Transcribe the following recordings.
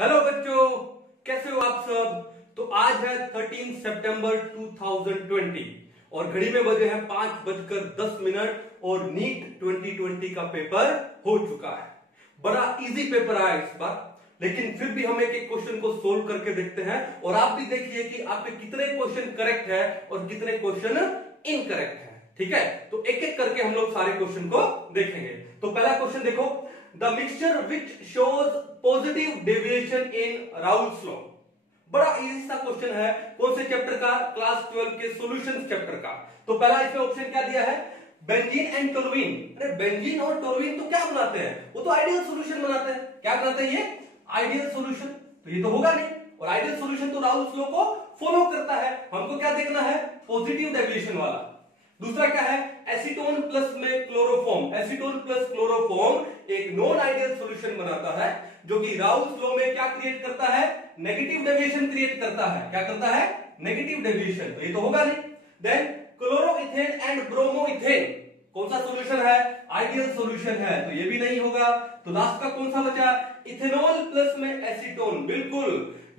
Hello बच्चों, कैसे हो आप सब। तो आज है 13 सितंबर 2020 और घड़ी में बजे हैं 5:10 और नीट 2020 का पेपर हो चुका है। बड़ा इजी पेपर आया इस बार, लेकिन फिर भी हम एक एक क्वेश्चन को सोल्व करके देखते हैं और आप भी देखिए कि आपके कितने क्वेश्चन करेक्ट है और कितने क्वेश्चन इनकरेक्ट है। ठीक है, तो एक एक करके हम लोग सारे क्वेश्चन को देखेंगे। तो पहला क्वेश्चन देखो, the mixture which shows positive deviation in Raoult's law. बड़ा इजी सा क्वेश्चन है। कौन से चैप्टर का? क्लास 12 के सॉल्यूशंस चैप्टर का। तो पहला इसमें ऑप्शन क्या दिया है? Benzene and toluene. अरे बेंजीन और टोलुइन तो क्या बनाते हैं? वो तो आइडियल सॉल्यूशन बनाते हैं। क्या बनाते हैं ये? Ideal solution. तो ये तो होगा नहीं, और आइडियल सॉल्यूशन तो राउल्स लॉ को फॉलो करता है। हमको क्या देखना है? पॉजिटिव डेविएशन वाला। दूसरा क्या है? एसीटोन प्लस में क्लोरोफॉर्म। एसीटोन प्लस क्लोरोफॉर्म एक नॉन आइडियल सॉल्यूशन बनाता है, जो कि राउल्स लॉ में क्या क्रिएट करता है? नेगेटिव डेविएशन क्रिएट करता है। क्या करता है? Negative deviation. तो ये तो होगा नहीं। देन क्लोरोइथेन एंड ब्रोमोइथेन कौन सा सॉल्यूशन है? आइडियल सॉल्यूशन है। तो ये भी नहीं होगा। तो लास्ट का कौन सा बचा? इथेनॉल प्लस में एसीटोन। बिल्कुल,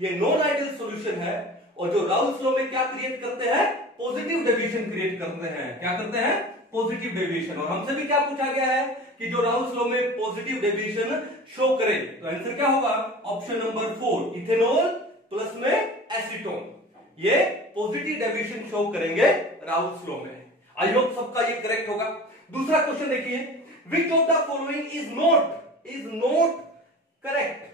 ये नॉन आइडियल सॉल्यूशन है और जो राउल्स लॉ में क्या क्रिएट करते हैं? पॉजिटिव डेविएशन क्रिएट करते हैं। क्या करते हैं? Positive deviation. और हमसे भी क्या पूछा गया है कि जो राउल्स लॉ में पॉजिटिव डेविएशन शो करे। तो आंसर क्या होगा? ऑप्शन नंबर 4, इथेनॉल प्लस में एसीटोन। ये पॉजिटिव डेविएशन शो करेंगे राउल्स लॉ में। आई होप सबका ये करेक्ट होगा। दूसरा क्वेश्चन देखिए, विच of the following is not correct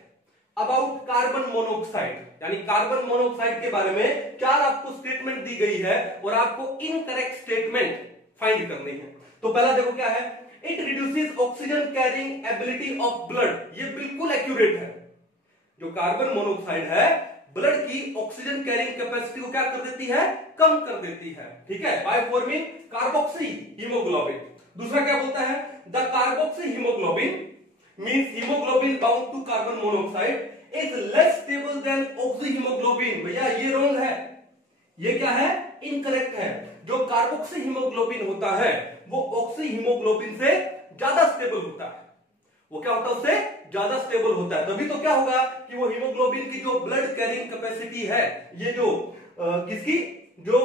about carbon monoxide. यानी कार्बन मोनोऑक्साइड के बारे में 4 आपको स्टेटमेंट दी गई है और आपको इनकरेक्ट स्टेटमेंट फाइंड करनी है। तो पहला देखो क्या है? It reduces oxygen carrying ability of blood. ये बिल्कुल एक्यूरेट है। जो कार्बन मोनोऑक्साइड है ब्लड की ऑक्सीजन कैरिंग कैपेसिटी को क्या कर देती है? कम कर देती है। ठीक है, बाय फॉर्मिंग कार्बोक्सी हीमोग्लोबिन। दूसरा क्या बोलता है? The carboxy haemoglobin means haemoglobin bound to carbon monoxide is less stable than oxy haemoglobin. भैया ये रॉन्ग है। ये क्या है? इनकरेक्ट है। जो कार्बोक्सी हीमोग्लोबिन होता है वो ऑक्सी हीमोग्लोबिन से ज्यादा स्टेबल होता है। वो क्या होता है? उससे ज्यादा स्टेबल होता है। तभी तो क्या होगा कि वो हीमोग्लोबिन की जो ब्लड कैरिंग कैपेसिटी है, ये जो किसकी जो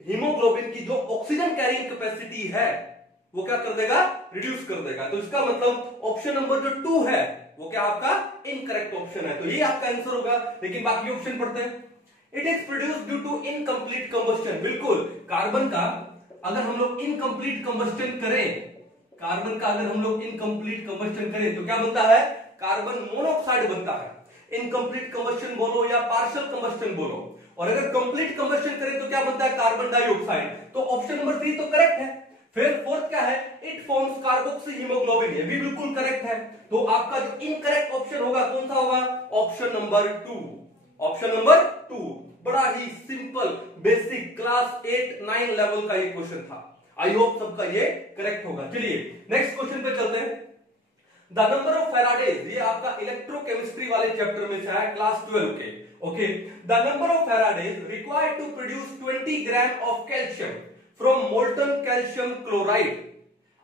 हीमोग्लोबिन की जो ऑक्सीजन कैरिंग कैपेसिटी है वो क्या कर देगा? रिड्यूस कर देगा। तो इसका मतलब ऑप्शन नंबर जो 2 है वो क्या आपका इनकरेक्ट ऑप्शन है। तो ये आपका आंसर होगा। लेकिन बाकी ऑप्शन पढ़ते हैं। It is produced due to incomplete combustion. बिल्कुल, कार्बन का अगर हम लोग इनकम्प्लीट कंबस्शन करें, कार्बन का अगर हम लोग इनकम्प्लीट कंबस्शन करें तो क्या बनता है? कार्बन मोनोऑक्साइड बनता है। इनकम्प्लीट कंबस्शन बोलो या पार्शियल कंबस्शन बोलो। और अगर कंप्लीट कंबस्शन करें तो क्या बनता है? Carbon dioxide. तो ऑप्शन नंबर 3 तो करेक्ट है। फिर फोर्थ क्या है? It forms carboxy haemoglobin. ये भी बिल्कुल करेक्ट है। तो आपका जो इनकरेक्ट ऑप्शन होगा कौन सा होगा? Option number 2। Option number 2। बड़ा ही सिंपल बेसिक क्लास 8-9 लेवल का ये क्वेश्चन था। आई होप सबका ये करेक्ट होगा। चलिए नेक्स्ट क्वेश्चन पे चलते हैं। द नंबर ऑफ फेराडेज, ये आपका इलेक्ट्रोकेमिस्ट्री वाले चैप्टर में से है, क्लास 12 के। Okay, the number of faradays required to produce 20 gram of calcium from molten calcium chloride.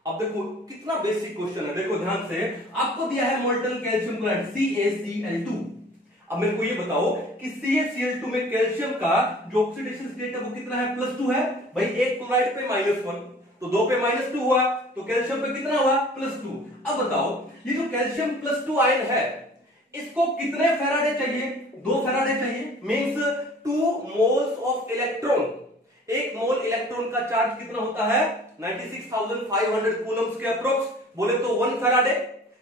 अब देखो कितना बेसिक क्वेश्चन है। देखो ध्यान से, आपको दिया है मोल्टन कैल्शियम क्लोराइड CaCl2। अब मेरे को ये बताओ कि CaCl2 में कैल्शियम का जो ऑक्सीडेशन स्टेट है वो कितना है? +2 है। भाई एक क्लोराइड पे -1 तो 2 पे -2 हुआ, तो कैल्शियम पे कितना हुआ? +2। अब बताओ ये जो कैल्शियम +2 आयन है इसको कितने फेराडे चाहिए? 2 फेराडे चाहिए। Means 2 moles of electron. एक मोल इलेक्ट्रॉन का चार्ज कितना होता है? 96,500 कूलम्स के अप्रोक्स। बोले तो 1 फेराडे,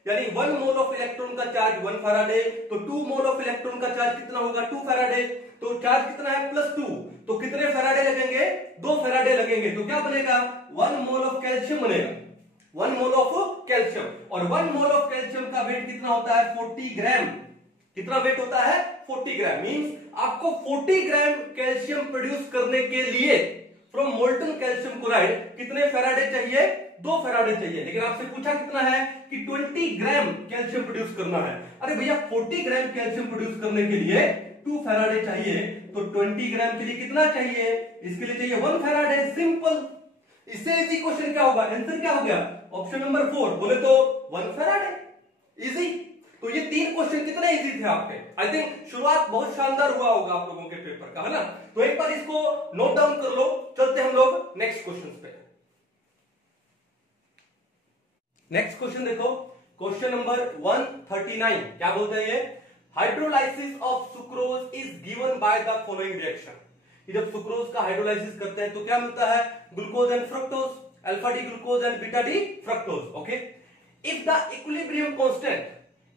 यानी 1 मोल ऑफ इलेक्ट्रॉन का चार्ज 1 फेराडे। तो 2 मोल ऑफ इलेक्ट्रॉन का चार्ज कितना होगा? 2 फेराडे। तो चार्ज कितना है? +2। तो कितने फेराडे लगेंगे? 2 फेराडे लगेंगे। तो क्या बनेगा? 1 मोल ऑफ कैल्शियम बनेगा। 1 मोल ऑफ कैल्शियम। और 1 मोल ऑफ कैल्शियम का वेट कितना होता है? 40 ग्राम। कितना वेट होता है? 40 ग्राम। मींस आपको 40 ग्राम कैल्शियम प्रोड्यूस करने के लिए फ्रॉम मोल्टन कैल्शियम क्लोराइड कितने फेराडे चाहिए? 2 फेराडे चाहिए। लेकिन आपसे पूछा कितना है कि 20 ग्राम कैल्शियम प्रोड्यूस करना है। अरे भैया 40 ग्राम कैल्शियम प्रोड्यूस करने के लिए 2 फेराडे चाहिए, तो 20 ग्राम के लिए कितना चाहिए? इसके लिए चाहिए 1 फेराडे। सिंपल। इससे इजी क्वेश्चन क्या होगा? आंसर क्या हो गया? Option number 4। बोले तो 1 फेराडे। इजी। तो ये 3 क्वेश्चन कितने इजी थे आपके। आई थिंक शुरुआत बहुत शानदार हुआ होगा आप लोगों के पेपर का, है ना। तो एक बार इसको नोट डाउन कर लो, चलते हम लोग नेक्स्ट क्वेश्चन पे। नेक्स्ट क्वेश्चन देखो, क्वेश्चन नंबर 139 क्या बोलते हैं ये, hydrolysis of sucrose is given by the following reaction. जब सुक्रोज का हाइड्रोलाइसिस करते हैं तो क्या मिलता है, glucose and fructose, alpha D glucose and beta D fructose. Okay, if the equilibrium constant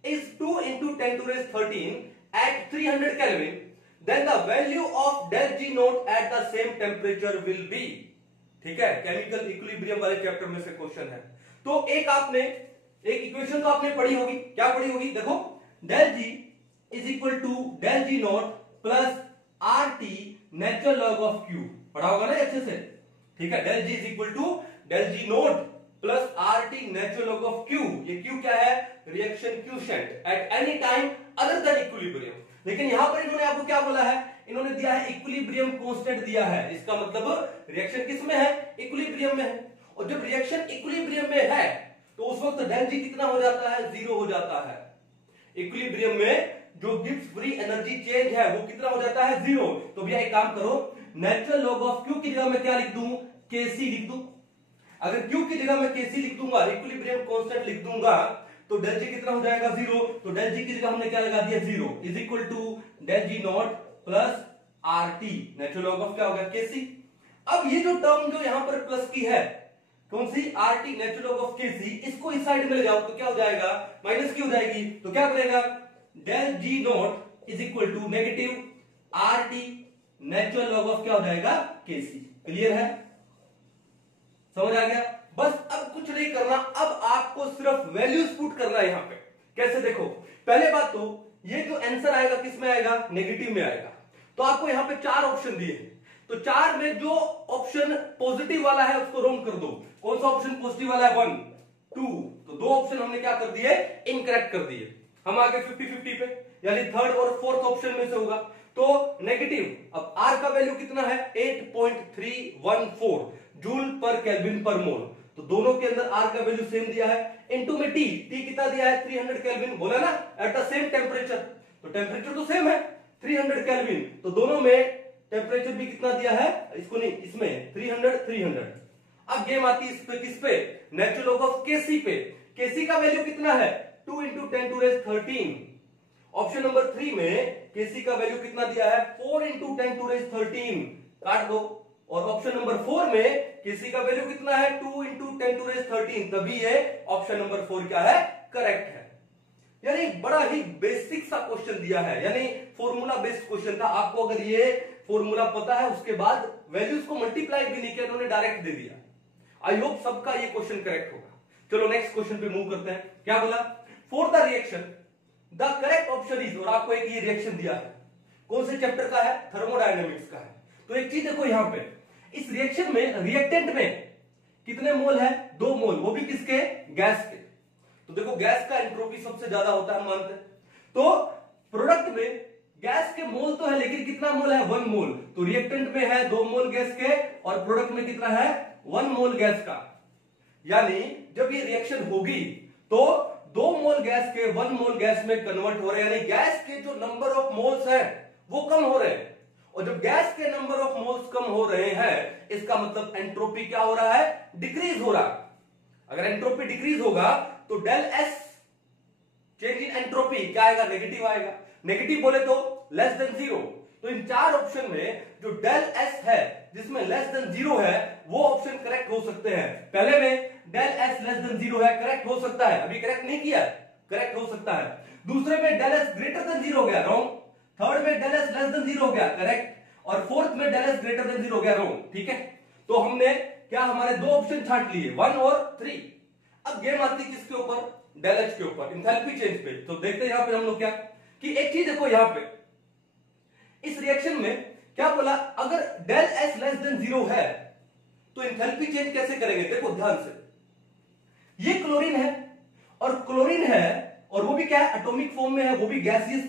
is 2 into 10 to the raise 13 at 300 Kelvin, then the value of del G naught at the same temperature will be। ठीक है, chemical equilibrium वाले chapter में से question है। तो एक equation तो आपने पढ़ी होगी, क्या पढ़ी होगी, देखो del G is equal to del G naught plus RT natural log of Q, पढ़ा होगा ना अच्छे से। ठीक है, del G is equal to del G naught plus RT natural log of Q। ये Q क्या है, reaction quotient at any time other than equilibrium. लेकिन यहां पर इन्होंने आपको क्या बोला है, इन्होंने दिया है इक्विलिब्रियम कांस्टेंट दिया है। इसका मतलब रिएक्शन किस में है, इक्विलिब्रियम में है। और जब रिएक्शन इक्विलिब्रियम में है तो उस वक्त del G कितना हो जाता है, 0 हो जाता है। इक्विलिब्रियम में जो गिब्स फ्री एनर्जी चेंज है वो कितना हो जाता है, 0। तो भैया एक काम करो, नेचुरल लॉग ऑफ Q की जगह मैं क्या लिख दूं, Kc लिख दूं। अगर Q की जगह मैं Kc लिख दूंगा, इक्विलिब्रियम कांस्टेंट लिख दूंगा, तो del G कितना हो जाएगा, 0। तो del G की जगह हमने क्या लगा दिया, 0 is equal to del G not plus RT natural log of क्या होगा, Kc। अब ये जो टर्म जो यहां पर प्लस की है, कौन सी, RT natural log of Kc, इसको इस साइड में ले जाओ तो क्या हो जाएगा, माइनस की हो जाएगी। तो क्या बनेगा, del G not is equal to negative RT natural log of क्या हो जाएगा, Kc। क्लियर है, समझ आ गया। बस अब कुछ नहीं करना, अब आपको सिर्फ वैल्यूज पुट करना है यहां पे। कैसे, देखो पहले बात तो ये जो आंसर आएगा किस में आएगा, नेगेटिव में आएगा। तो आपको यहां पे 4 ऑप्शन दिए हैं, तो 4 में जो ऑप्शन पॉजिटिव वाला है उसको रोंग कर दो। कौन सा ऑप्शन पॉजिटिव वाला है, 1 2, तो 2 ऑप्शन हमने क्या कर दिए, इनकरेक्ट कर दिए। हम आगे 50-50 पे, यानी थर्ड और फोर्थ ऑप्शन में से होगा। तो नेगेटिव, अब R का वैल्यू कितना है, 8.314 जूल पर केल्विन पर मोल। तो दोनों के अंदर R का वैल्यू सेम दिया है, इनटू में T कितना दिया है, 300 केल्विन, बोला ना, एट द सेम टेम्परेचर। तो टेम्परेचर तो सेम है 300 केल्विन, तो दोनों में टेम्परेचर भी कितना दिया है, इसको नहीं, इसमें 300। अब गेम आती है इस पे, किस पे, नेचुरल लॉग ऑफ Kc पे। Kc का वैल्यू कितना है, 2 into 10 to raise 13। Option number 3 में Kc का वैल्यू कितना दिया है, 4 into 10 to raise 13, काट दो। और ऑप्शन नंबर 4 में Kc का वैल्यू कितना है, 2 into 10 to raise 13, तभी ये ऑप्शन नंबर 4 क्या है, करेक्ट है। यानी बड़ा ही बेसिक सा क्वेश्चन दिया है, यानी फॉर्मूला बेस्ड क्वेश्चन था। आपको अगर ये फॉर्मूला पता है, उसके बाद वैल्यूज को मल्टीप्लाई भी नहीं किया, उन्होंने डायरेक्ट दे दिया। आई होप सबका ये क्वेश्चन करेक्ट होगा। चलो नेक्स्ट क्वेश्चन पे मूव करते हैं। क्या बोला, for the reaction the correct option is, और आपको एक ये रिएक्शन दिया है, कौन से चैप्टर का है, थर्मोडायनेमिक्स का है। तो एक चीज देखो यहां पे, इस रिएक्शन में रिएक्टेंट में कितने मोल है, 2 मोल, वो भी किसके, गैस के। तो देखो गैस का एंट्रोपी सबसे ज्यादा होता है, हम मानते हैं। तो प्रोडक्ट में गैस के मोल तो है, लेकिन कितना मोल है, 1 मोल। तो रिएक्टेंट में है 2 मोल गैस के, और प्रोडक्ट में कितना है, 1 मोल गैस का। यानी जब ये रिएक्शन होगी तो 2 मोल गैस के 1 मोल गैस में कन्वर्ट हो रहे हैं, यानी गैस के जो नंबर ऑफ मोल्स है वो कम हो रहे हैं। और जब गैस के नंबर ऑफ मोल्स कम हो रहे हैं, इसका मतलब एंट्रोपी क्या हो रहा है, डिक्रीज हो रहा है। अगर एंट्रोपी डिक्रीज होगा तो del S change in entropy क्या आएगा, नेगेटिव आएगा। नेगेटिव बोले तो लेस देन 0। तो इन 4 ऑप्शन में जो डेल एस है जिसमें लेस देन 0 है, वो ऑप्शन करेक्ट हो सकते हैं। पहले में डेल एस लेस देन 0 है, करेक्ट हो सकता है, अभी करेक्ट नहीं किया, करेक्ट हो सकता है। दूसरे में डेल एस ग्रेटर देन 0 हो गया, रॉन्ग। थर्ड में डेल एस लेस देन 0 हो गया, करेक्ट। और फोर्थ में डेल एस ग्रेटर देन 0 हो गया, रॉन्ग। ठीक है, तो हमने क्या, हमारे 2 ऑप्शन छांट लिए, 1 और 3। अब गेम आती है किसके ऊपर, डेल एच के ऊपर, इंथैल्पी चेंज पे। तो देखते हैं यहां पे हम लोग क्या, कि एक चीज देखो यहां पे इस रिएक्शन में क्या बोला, अगर डेल एस लेस देन 0 है तो इंथैल्पी चेंज कैसे करेंगे, देखो ध्यान से। ये क्लोरीन है, और क्लोरीन है, और वो भी क्या है, एटॉमिक फॉर्म में है, वो भी गैसियस।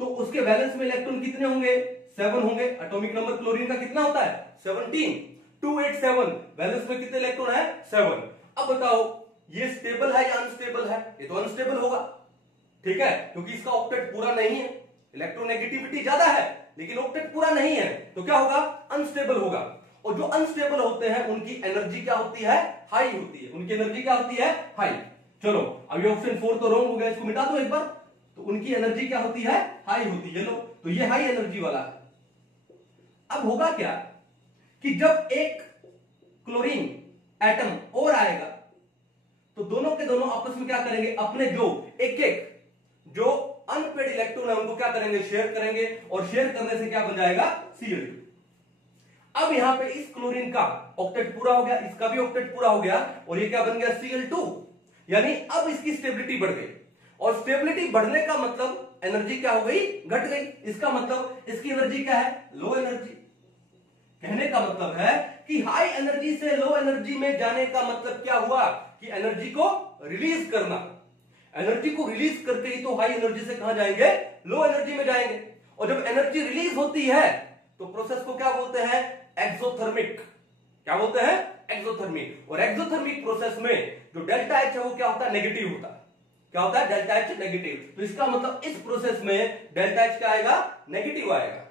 तो उसके वैलेंस में इलेक्ट्रॉन कितने होंगे, 7 होंगे। एटॉमिक नंबर क्लोरीन का कितना होता है, 17, 287। वैलेंस में कितने इलेक्ट्रॉन है, 7। अब बताओ ये स्टेबल है या अनस्टेबल है, ये तो अनस्टेबल होगा। ठीक है, क्योंकि इसका ऑक्टेट पूरा नहीं है, इलेक्ट्रोनेगेटिविटी ज्यादा है लेकिन ऑक्टेट पूरा नहीं है, तो क्या होगा, अनस्टेबल होगा। और जो अनस्टेबल होते हैं उनकी एनर्जी क्या होती है, हाई होती है, उनकी एनर्जी क्या होती है, हाई। चलो अब ये ऑप्शन 4 तो रॉन्ग हो गया, इसको मिटा दो एक बार। तो उनकी एनर्जी क्या होती है, हाई होती है। लो तो ये हाई एनर्जी वाला है। अब होगा क्या कि जब एक क्लोरीन एटम और आएगा तो दोनों के दोनों आपस में क्या करेंगे, अपने जो एक एक जो अनपेड इलेक्ट्रॉन है उनको क्या करेंगे, शेयर करेंगे, और शेयर करने से क्या बन जाएगा, Cl2। अब यहां पे इस क्लोरीन का ऑक्टेट पूरा हो गया, इसका भी ऑक्टेट पूरा हो गया, और ये क्या बन गया, Cl2। यानी अब इसकी स्टेबिलिटी बढ़ गई, और स्टेबिलिटी बढ़ने का मतलब एनर्जी क्या हो गई, घट गई। इसका मतलब इसकी एनर्जी क्या है, लो एनर्जी। कहने का मतलब है कि हाई एनर्जी से लो एनर्जी में जाने का मतलब क्या हुआ, कि एनर्जी को रिलीज करना। एनर्जी को रिलीज करके ही तो हाई एनर्जी से कहां जाएंगे, लो एनर्जी में जाएंगे। और जब एनर्जी रिलीज होती है तो प्रोसेस को क्या बोलते हैं, एक्सोथर्मिक। क्या बोलते हैं, एक्सोथर्मिक। और एक्सोथर्मिक प्रोसेस में जो डेल्टा एच है वो क्या होता है, नेगेटिव होता है। क्या होता है, डेल्टा एच नेगेटिव। तो इसका मतलब इस प्रोसेस में डेल्टा एच क्या आएगा, नेगेटिव आएगा।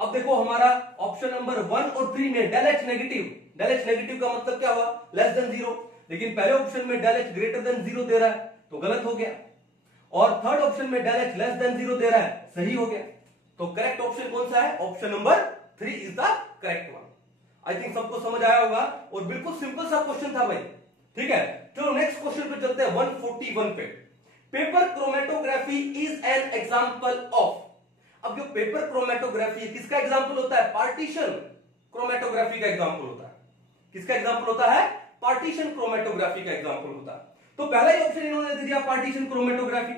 अब देखो हमारा ऑप्शन नंबर 1 और 3 में del H negative. Del H negative का मतलब क्या हुआ, लेस देन 0। लेकिन पहले ऑप्शन में डेल एच ग्रेटर देन 0 दे रहा है तो गलत हो गया, और थर्ड ऑप्शन में डेल एच लेस देन 0 दे रहा है, सही हो गया। तो करेक्ट ऑप्शन कौन सा है, option number 3 is the correct one. I think सबको समझ आया होगा, और बिल्कुल सिंपल सा क्वेश्चन था भाई। ठीक है, चलो नेक्स्ट क्वेश्चन पे चलते हैं 141 पे। Paper chromatography is an example of. अब जो पेपर क्रोमेटोग्राफी किसका एग्जांपल होता है, पार्टीशन क्रोमेटोग्राफी का एग्जांपल होता है। किसका एग्जांपल होता है, पार्टीशन क्रोमेटोग्राफी का एग्जांपल होता है। तो पहला ही ऑप्शन इन्होंने दे दिया पार्टीशन क्रोमेटोग्राफी।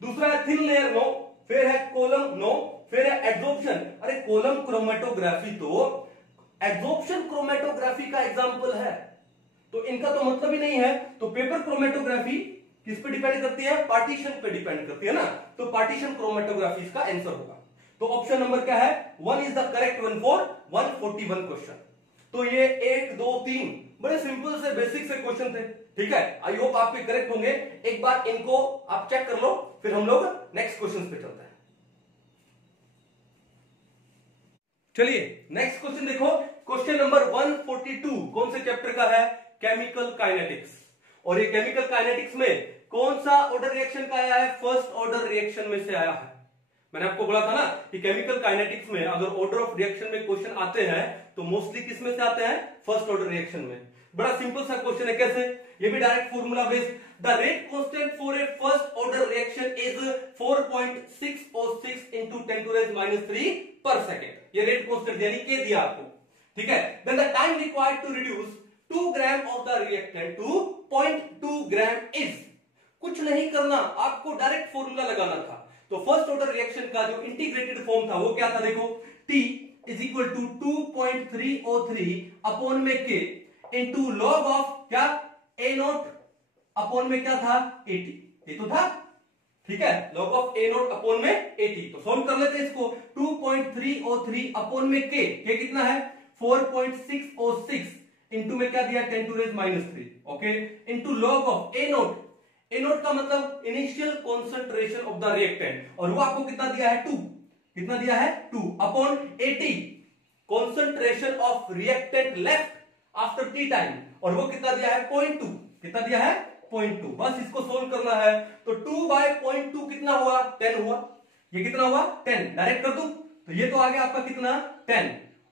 दूसरा है थिन लेयर, नो। फिर है कोलम, नो। फिर है एड्सॉर्प्शन। अरे कोलम क्रोमेटोग्राफी तो एड्सॉर्प्शन क्रोमेटोग्राफी का एग्जांपल है, तो इनका तो मतलब ही नहीं है। तो पेपर क्रोमेटोग्राफी किस पे डिपेंड करती है, पार्टीशन पे डिपेंड करती है ना, तो पार्टीशन क्रोमेटोग्राफी इसका आंसर होगा। तो ऑप्शन नंबर क्या है, 1 is the correct one for 141 question. तो ये 1 2 3 बड़े सिंपल से बेसिक से क्वेश्चन थे। ठीक है, आई होप आपके करेक्ट होंगे। एक बार इनको आप चेक कर लो, फिर हम लोग नेक्स्ट क्वेश्चन पे चलते हैं। चलिए नेक्स्ट क्वेश्चन देखो, क्वेश्चन नंबर 142 कौन से चैप्टर का है, केमिकल काइनेटिक्स। और ये केमिकल काइनेटिक्स में कौन सा ऑर्डर रिएक्शन का आया है, फर्स्ट ऑर्डर रिएक्शन में से आया है। मैंने आपको बोला था ना कि केमिकल काइनेटिक्स में अगर ऑर्डर ऑफ रिएक्शन में क्वेश्चन आते हैं तो मोस्टली किस में से आते हैं, फर्स्ट ऑर्डर रिएक्शन में। बड़ा सिंपल सा क्वेश्चन है, कैसे, ये भी direct formula based. The rate constant for a first order reaction is 4.606 into 10⁻³ पर सेकेंड। ये रेट कांस्टेंट यानी के दिया आपको, ठीक है। Then the time required to reduce 2 gram of the reactant to 0.2 gram is. कुछ नहीं करना, आपको डायरेक्ट फॉर्मूला लगाना था। तो फर्स्ट ऑर्डर रिएक्शन का जो इंटीग्रेटेड फॉर्म था वो क्या था, देखो T is equal to 2.303 upon में K इंटू लॉग ऑफ क्या, A0 अपॉन में क्या था, 80। ये तो था, ठीक है, log ऑफ A0 अपॉन में 80। तो सॉल्व कर लेते हैं इसको। 2.303 अपॉन में K कितना है, 4.606 इंटू में क्या दिया, 10⁻³ okay, into log of A0 का मतलब initial concentration of the reactant, और वो आपको कितना दिया है, 2। कितना दिया है, 2 upon 80 concentration of reactant left after T time, और वो कितना दिया है, 0.2। कितना दिया है, 0.2। बस इसको सोल्व करना है। तो 2/0.2 कितना हुआ, 10 हुआ। ये कितना हुआ, 10। डायरेक्ट कर दूं तो ये तो आ गया आपका कितना, 10।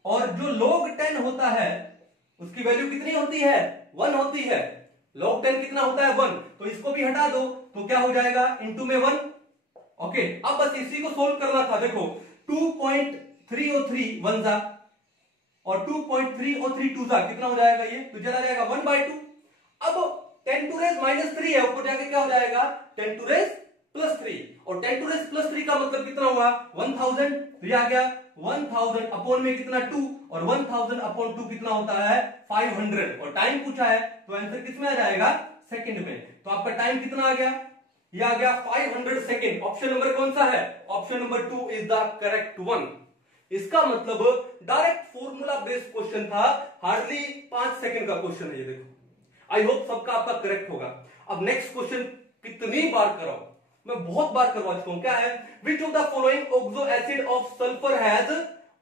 और जो log 10 होता है उसकी वैल्यू कितनी होती है, 1 होती है। log 10 कितना होता है, 1। तो इसको भी हटा दो तो क्या हो जाएगा, इंटू में 1। ओके, अब बस इसी को सोल्व करना था। देखो 2.303 1 जा और 2.303 2 जा, कितना हो जाएगा, ये तो चला जाएगा 1/2। अब 10⁻³ है, ऊपर जाके क्या हो जाएगा, 10⁻+3। और 10⁻+3 का मतलब कितना हुआ, 1000। तो ये आ गया 1000 अपॉन में कितना, 2, और 1000 अपॉन 2 कितना होता है, 500। और टाइम पूछा है तो आंसर किस में आ जाएगा, सेकंड में। तो आपका टाइम कितना आ गया, ये आ गया 500 सेकंड। ऑप्शन नंबर कौन सा है, option number 2 is the correct one. इसका मतलब डायरेक्ट फॉर्मूला बेस्ड क्वेश्चन था, हार्डली 5 सेकंड का क्वेश्चन है ये। देखो आई होप सबका आपका करेक्ट होगा। अब नेक्स्ट क्वेश्चन कितनी बार कराओ, मैं बहुत बार करवा चुका हूं। क्या है? Which of the following oxo acid of sulphur has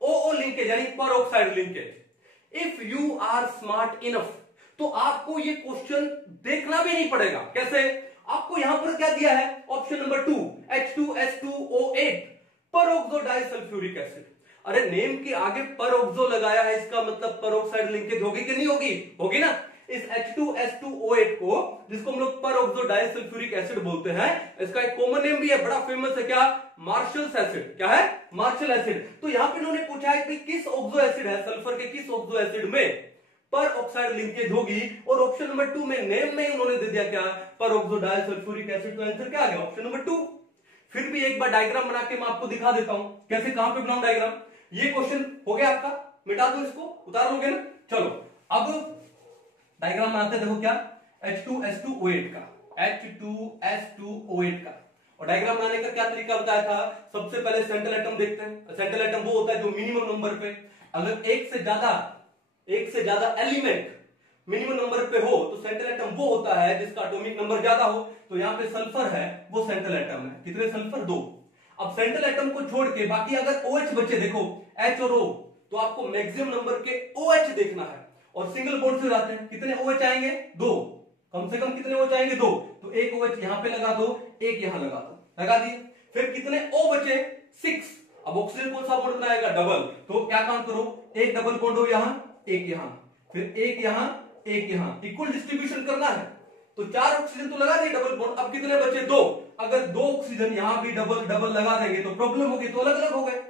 O O linkage यानी peroxide linkage. If you are smart enough तो आपको ये क्वेश्चन देखना भी नहीं पड़ेगा। कैसे? आपको यहां पर क्या दिया है? ऑप्शन नंबर 2 H2S2O8 पर ऑक्सो डाइसल्फ्यूरिक एसिड। अरे नेम के आगे पर ऑक्सो लगाया है, इसका मतलब पर ऑक्साइड लिंकेज होगी कि नहीं होगी? होगी ना। इस H2S2O8 को, जिसको हम लोग पर ऑक्सो डाइसल्फ्यूरिक एसिड बोलते हैं, इसका एक कॉमन नेम भी है, बड़ा फेमस है। क्या? Marshall's acid. क्या है? Marshall acid. तो यहां पे इन्होंने पूछा है कि किस ऑक्सो एसिड है, सल्फर के किस ऑक्सो एसिड में पर ऑक्साइड लिंकेज होगी, और ऑप्शन नंबर 2 में नेम में उन्होंने दे दिया क्या? पर ऑक्सो डाइसल्फ्यूरिक एसिड। तो आंसर क्या आ गया? Option number 2। फिर भी एक बार डायग्राम बना के मैं आपको दिखा देता हूं कैसे, कहां पे बनाऊं डायग्राम। ये क्वेश्चन हो गया आपका, मिटा दो इसको, उतार लोगे ना। चलो अब डायग्राम बनाते हैं। देखो क्या, H2S2O8 का, H2S2O8 का। और डायग्राम बनाने का क्या तरीका बताया था? सबसे पहले सेंट्रल एटम देखते हैं। सेंट्रल एटम वो होता है जो मिनिमम नंबर पे, अगर एक से ज्यादा एलिमेंट मिनिमम नंबर पे हो तो सेंट्रल एटम वो होता है जिसका एटॉमिक नंबर ज्यादा हो। तो यहां पे सल्फर है, वो सेंट्रल एटम है। कितने सल्फर? 2। अब सेंट्रल एटम को छोड़ के बाकी अगर OH बचे, देखो H और O, तो आपको मैक्सिमम नंबर के OH देखना है। और सिंगल बॉन्ड से जाते हैं, कितने OH आएंगे? 2। कम से कम कितने OH आएंगे? 2। तो एक OH यहां पे लगा दो, एक यहां लगा दो, लगा दिए। फिर कितने O बचे? 6। अब ऑक्सीजन कौन सा बॉन्ड बनाएगा? डबल। तो क्या काम करो, एक डबल बॉन्ड हो यहां, एक यहां, फिर एक यहां, एक यहां, इक्वल डिस्ट्रीब्यूशन करना है। तो 4 ऑक्सीजन तो लगा दिए डबल बॉन्ड, अब कितने बचे? 2। अगर 2 ऑक्सीजन यहां भी डबल डबल लगा देंगे तो प्रॉब्लम होगी, तो अलग अलग हो गए।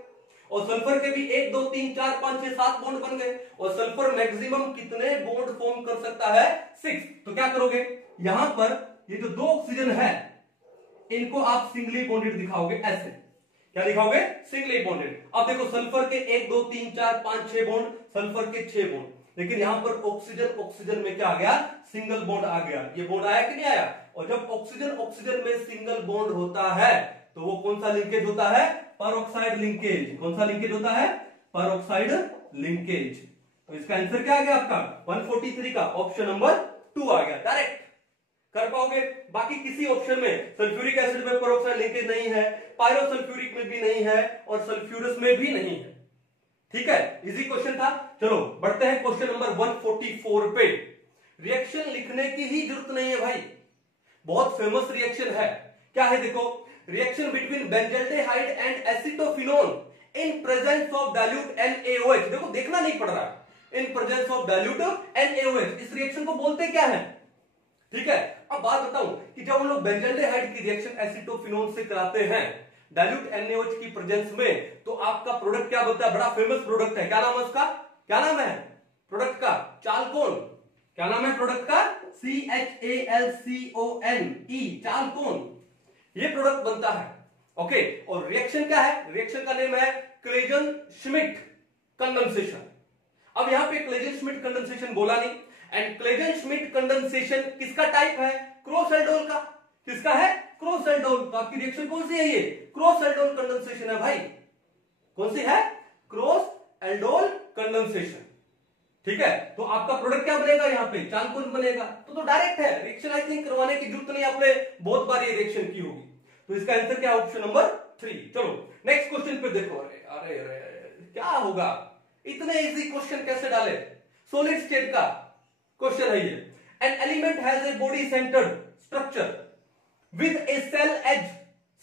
और सल्फर के भी 1 2 3 4 5 6 7 बॉन्ड बन गए। और सल्फर मैक्सिमम कितने बॉन्ड फॉर्म कर सकता है? 6। तो क्या करोगे, यहां पर ये जो 2 ऑक्सीजन है इनको आप सिंगली बॉन्डेड दिखाओगे ऐसे। क्या दिखाओगे? Singly bonded. अब देखो सल्फर के 1 2 3 4 5 6 बॉन्ड, सल्फर के 6 बॉन्ड, लेकिन यहां पर ऑक्सीजन में क्या आ गया? सिंगल बॉन्ड आ गया। ये बॉन्ड आया कि नहीं आया? और जब ऑक्सीजन में सिंगल बॉन्ड होता है तो वो कौन सा लिंकेज होता है? पर ऑक्साइड लिंकेज। कौन सा लिंकेज होता है? पर ऑक्साइड लिंकेज। तो इसका आंसर क्या आ गया आपका? 143 का ऑप्शन नंबर 2 आ गया। डायरेक्ट कर पाओगे। बाकी किसी ऑप्शन में सल्फ्यूरिक एसिड में पर ऑक्साइड लिंकेज नहीं है, पायरोसल्फ्यूरिक में भी नहीं है, और सल्फ्यूरस में भी नहीं है। ठीक है, इजी क्वेश्चन था। चलो बढ़ते हैं क्वेश्चन नंबर 144 पे। रिएक्शन लिखने की ही जरूरत नहीं है भाई, बहुत फेमस रिएक्शन है। क्या है? देखो, reaction between benzaldehyde and acetophenone in presence of dilute NaOH। देखो देखना नहीं पड़ रहा है, in presence of dilute NaOH। इस रिएक्शन को बोलते क्या है? ठीक है, अब बात बताऊं कि जब हम लोग बेंजल्डेहाइड की रिएक्शन एसिटोफिनोन से कराते हैं डाइल्यूट NaOH की प्रेजेंस में, तो आपका प्रोडक्ट क्या बनता है? बड़ा फेमस प्रोडक्ट है। क्या नाम है उसका? क्या नाम है प्रोडक्ट का? चालकोन। क्या नाम है प्रोडक्ट का? CHALCONE, चालकोन। ये प्रोडक्ट बनता है। ओके, और रिएक्शन क्या है? रिएक्शन का नेम है क्लेजन श्मिट कंडेंसेशन। अब यहां पे क्लेजन श्मिट कंडेंसेशन बोला नहीं, एंड क्लेजन श्मिट कंडेंसेशन किसका टाइप है? क्रॉस एल्डोल का। किसका है? Cross aldol. तो आपकी रिएक्शन कौन सी है? ये क्रॉस एल्डोल कंडेंसेशन है भाई। कौन सी है? Cross aldol condensation. ठीक है, तो आपका प्रोडक्ट क्या बनेगा? यहां पे चालकोन बनेगा। तो डायरेक्ट है, रिएक्शन आई थिंक करवाने की जरूरत नहीं, आपने बहुत बार ये रिएक्शन की होगी। तो इसका आंसर क्या? Option number 3। चलो नेक्स्ट क्वेश्चन पे देखो। अरे क्या होगा, इतने इजी क्वेश्चन कैसे डाले? सॉलिड स्टेट का क्वेश्चन है ये। An element has a body centred structure with a cell edge.